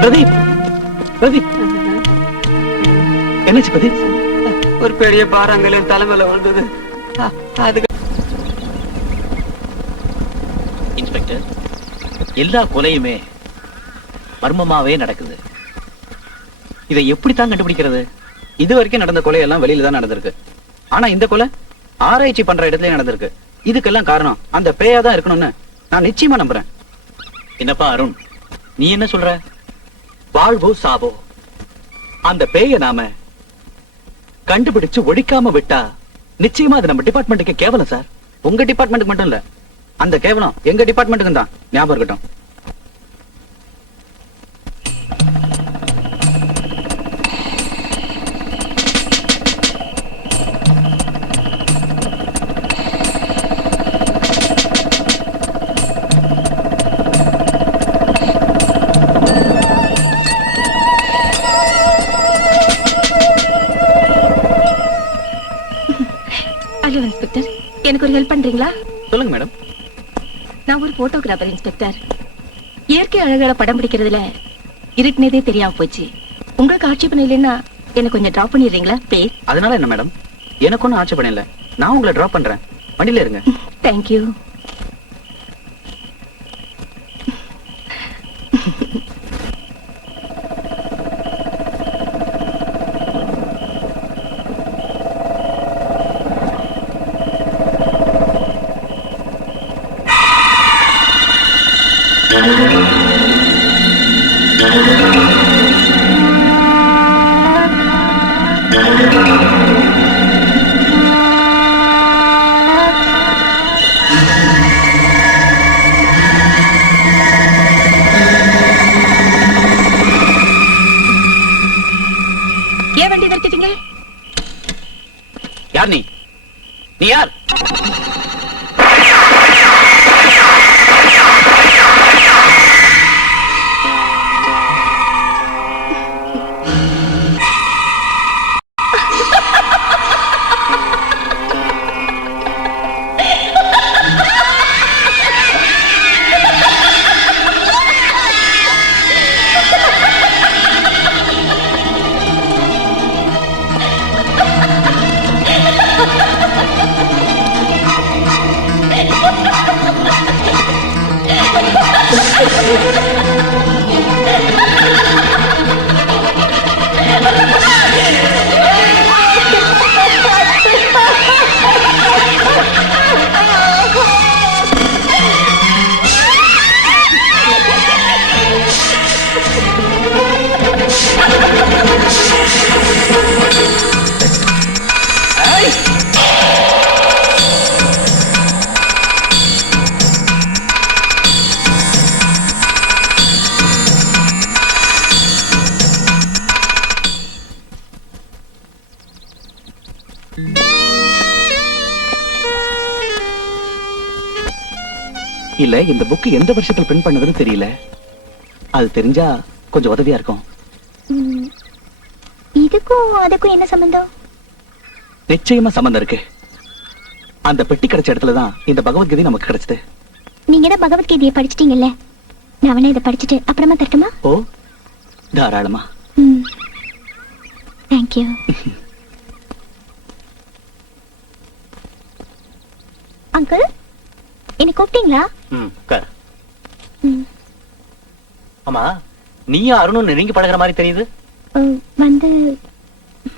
பிரதீப் பிரதீப் என்னாச்சு பிரதீப்? ஒரு பெரிய பாறாங்கல்ல தலைமையில விழுந்தது. அதுக்கு இன்ஸ்பெக்டர், எல்லா கொலையுமே மர்மமாவே நடக்குது. இதை எப்படித்தான் கண்டுபிடிக்கிறது? இது வரைக்கும் நடந்த கொலையெல்லாம் வெளியில தான் நடந்திருக்கு. ஆனா இந்த கொலை ஆராய்ச்சி பண்ற இடத்துலயே நடந்திருக்கு. இதுக்கெல்லாம் காரணம் அந்த பேயா தான் இருக்கணும்னு நான் நிச்சயமா நம்புறேன். என்னப்பா அருண், நீ என்ன சொல்ற? வாழ்வோ சாவோ அந்த பேய நாம கண்டுபிடிச்சு ஒழிக்காம விட்டா நிச்சயமா அது நம்ம டிபார்ட்மெண்ட்டுக்கு கேவலம் சார். உங்க டிபார்ட்மெண்ட்டுக்கு மட்டும் இல்ல, அந்த கேவலம் எங்க டிபார்ட்மெண்ட்டுக்கு தான். ஞாபகம் இருக்கட்டும். ஹலோ இன்ஸ்பெக்டர், எனக்கு ஒரு ஹெல்ப் பண்றீங்களா? சொல்லுங்க மேடம். நான் ஒரு போட்டோகிராஃபர் இன்ஸ்பெக்டர். இயற்கை அழகால படம் பிடிக்கிறதுல இருட்டுனதே தெரியாம போச்சு. உங்களுக்கு ஆட்சேபணம் இல்லைன்னா என்ன கொஞ்சம் டிராப் பண்ணிடுறீங்களா ப்ளீஸ்? அதனால என்ன மேடம், எனக்கு ஒன்றும் ஆட்சேபணம் இல்லை. நான் உங்களை டிராப் பண்றேன். வண்டியில இருங்க. தேங்க்யூ. ஏன் வண்டி நிறுத்திட்டீங்க? யார் நீ? நீ யார்? இல்ல இந்த புக் எந்த வருஷத்துல பிரிண்ட் பண்ணதுன்னு தெரியல. அது தெரிஞ்சா கொஞ்சம் உதவியா இருக்கும். இதுக்கும் அதுக்கும் என்ன சம்பந்தம்? நிச்சயமா சம்பந்தம் இருக்கு. அந்த பெட்டி கிடைச்ச இடத்துலதான் இந்த பகவத்கீதை நமக்கு கிடைச்சது. நீங்க தான் பகவத்கீதையை படிச்சிட்டீங்கல்ல, நான் வேணா இதை படிச்சுட்டு அப்புறமா தரட்டுமா? ஓ தாராளமா. தேங்க்யூ. அங்கிள், என்ன கூப்பிட்டீங்களா? ஆமா, நீயும் அருணும் நெருங்கி பழகுற மாதிரி தெரியுது. வந்து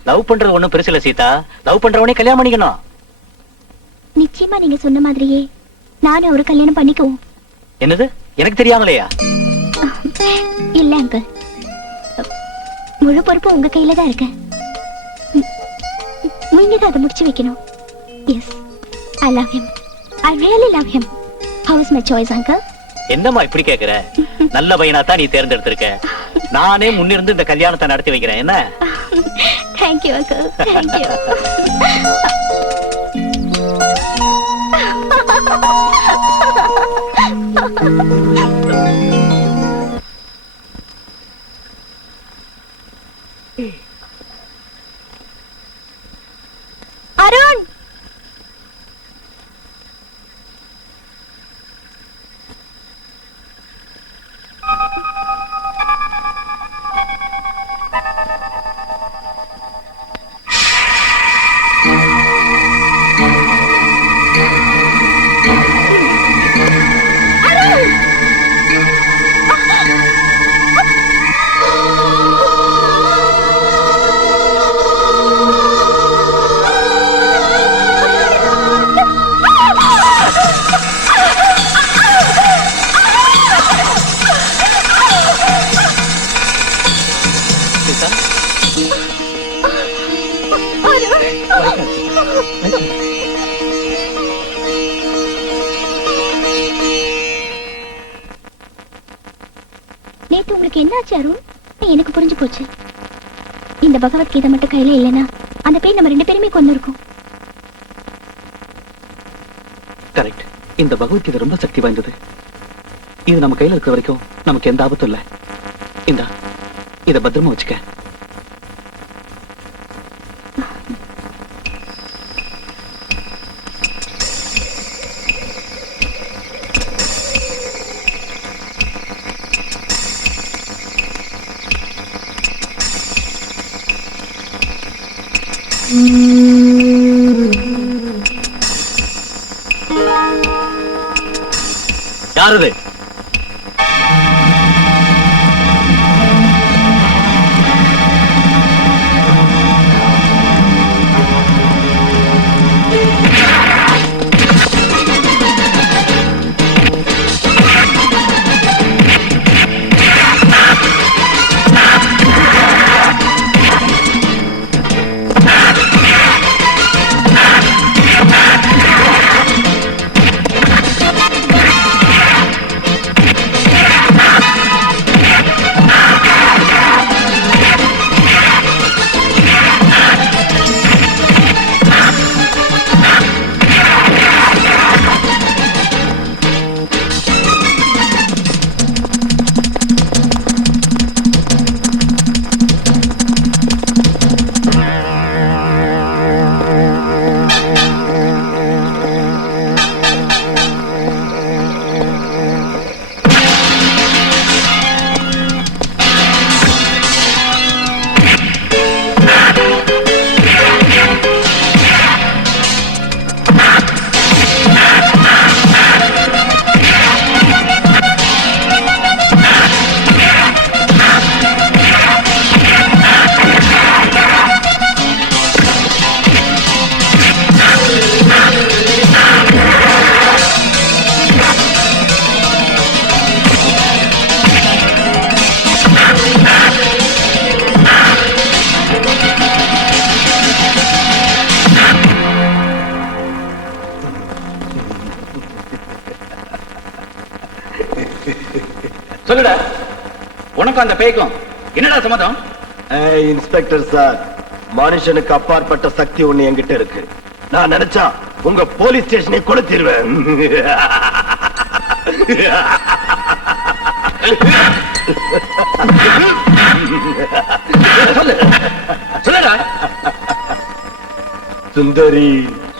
லவ் பண்றது ஒண்ணும் பெருசு இல்ல சீதா. லவ் பண்றவனே கல்யாணம் பண்ணிக்கணும். நிச்சயமா நீங்க சொன்ன மாதிரியே நானும் ஒரு கல்யாணம் பண்ணிக்குவோம். என்னது, எனக்கு தெரியாமலையா? இல்ல அங்கிள், முழு பொறுப்பு உங்க கையில தான் இருக்கு. நீங்க தான் அதை முடிச்சு வைக்கணும். Yes, I love him. I really love him. How is my choice, uncle? என்னம்மா இப்படி கேக்குற? நல்ல பையனா தான் நீ தேர்ந்தெடுத்திருக்க. நானே முன்னிருந்து இந்த கல்யாணத்தை நடத்தி வைக்கிறேன். என்ன? Thank you, uncle. Thank you. Arun! நேத்து உங்களுக்கு என்னாச்சு அருண்? எனக்கு புரிஞ்சு போச்சு. இந்த பகவத்கீதை மட்டும் கையில இல்லைன்னா அந்த பேர் நம்ம 2 பேருமே கொண்டு இருக்கோம். கரெக்ட். இந்த பகவத்கீதை ரொம்ப சக்தி வாய்ந்தது. இது நம்ம கையில இருக்கிற வரைக்கும் நமக்கு எந்த ஆபத்தும் இல்ல. இந்தா, இத பத்திரமா வச்சுக்க. யாரது? சொல்லுடா, உனக்கும் அந்த பேய்க்கும் என்னடா சம்மதம்? இன்ஸ்பெக்டர் சார், மனுஷனுக்கு அப்பாற்பட்ட சக்தி ஒண்ணு என்கிட்ட இருக்கு. நான் நினைச்சா உங்க போலீஸ் ஸ்டேஷனை கொளுத்திடுவேன். சொல்லுடா. சுந்தரி.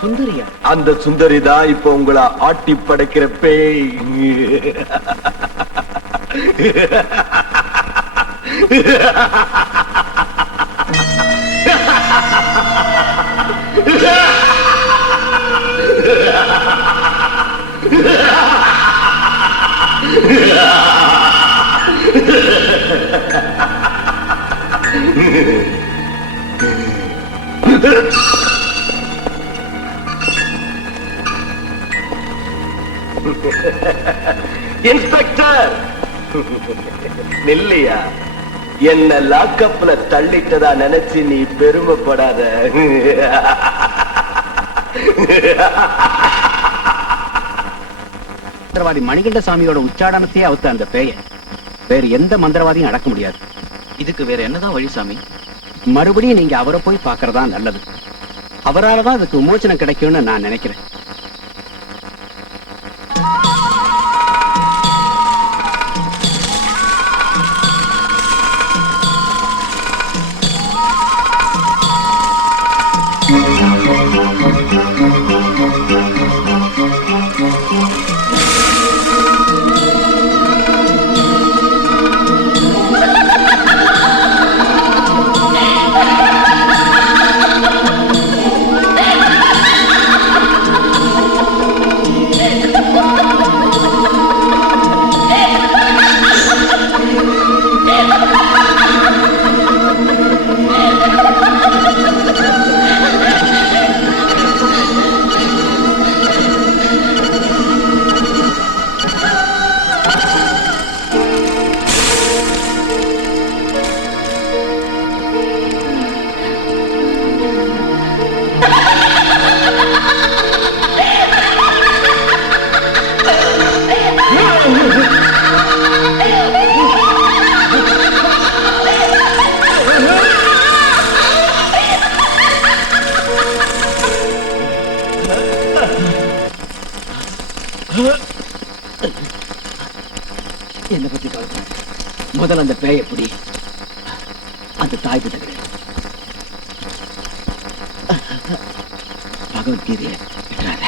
சுந்தரியா? அந்த சுந்தரி தான் இப்ப உங்களை ஆட்டி படைக்கிற பேய். இன்ஸ்பெக்டர் நில்லையா? என்ன லாக்கப்ல தள்ளிட்டதா நினைச்சு நீ பெருமைப்படாத. மந்திரவாதி மணிகண்டசாமியோட உச்சாடனத்தையே அவுத்த அந்த பேய வேறு எந்த மந்திரவாதியும் அடக்க முடியாது. இதுக்கு வேற என்னதான் வழி சாமி? மறுபடியும் நீங்க அவரை போய் பார்க்கறதா நல்லது. அவராலதான் அதுக்கு விமோச்சனம் கிடைக்கும்னு நான் நினைக்கிறேன். முதல்ல அந்த பேயை பிடி. அந்த தாய் புத்தகத்தை பகவத்கீதையை விட்டுறாத.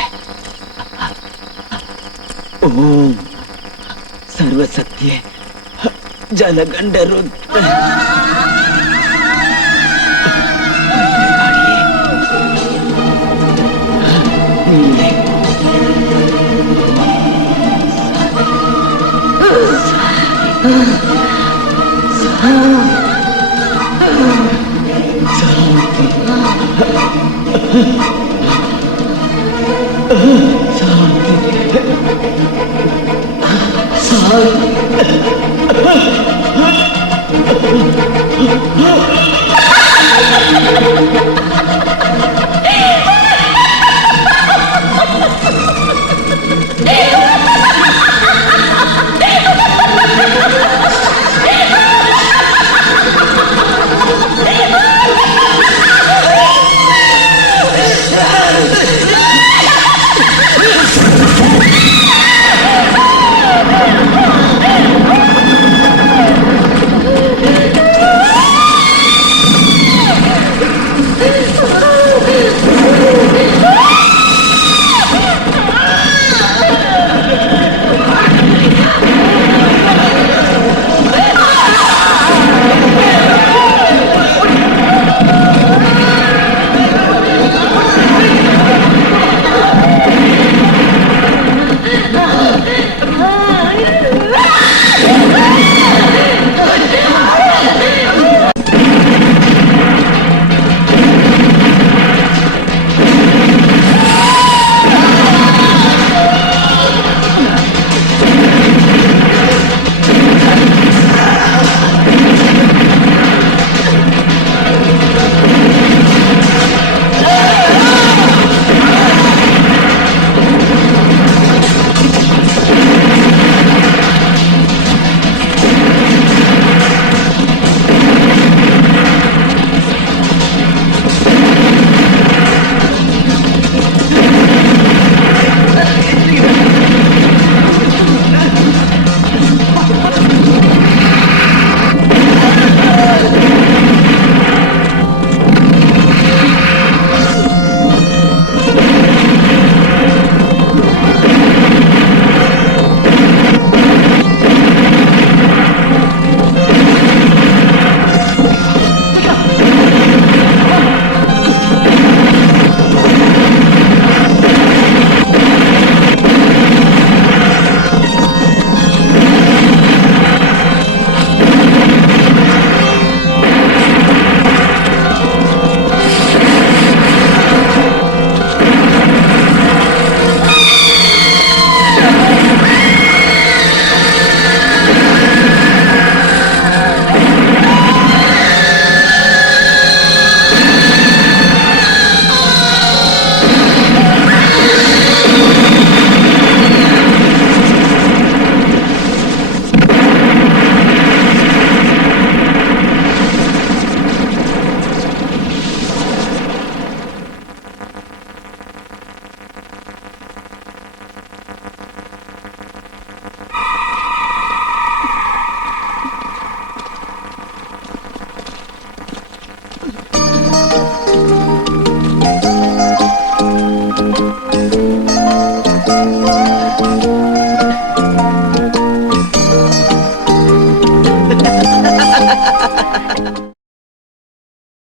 ஓம் சர்வசக்திய ஜலகண்டரு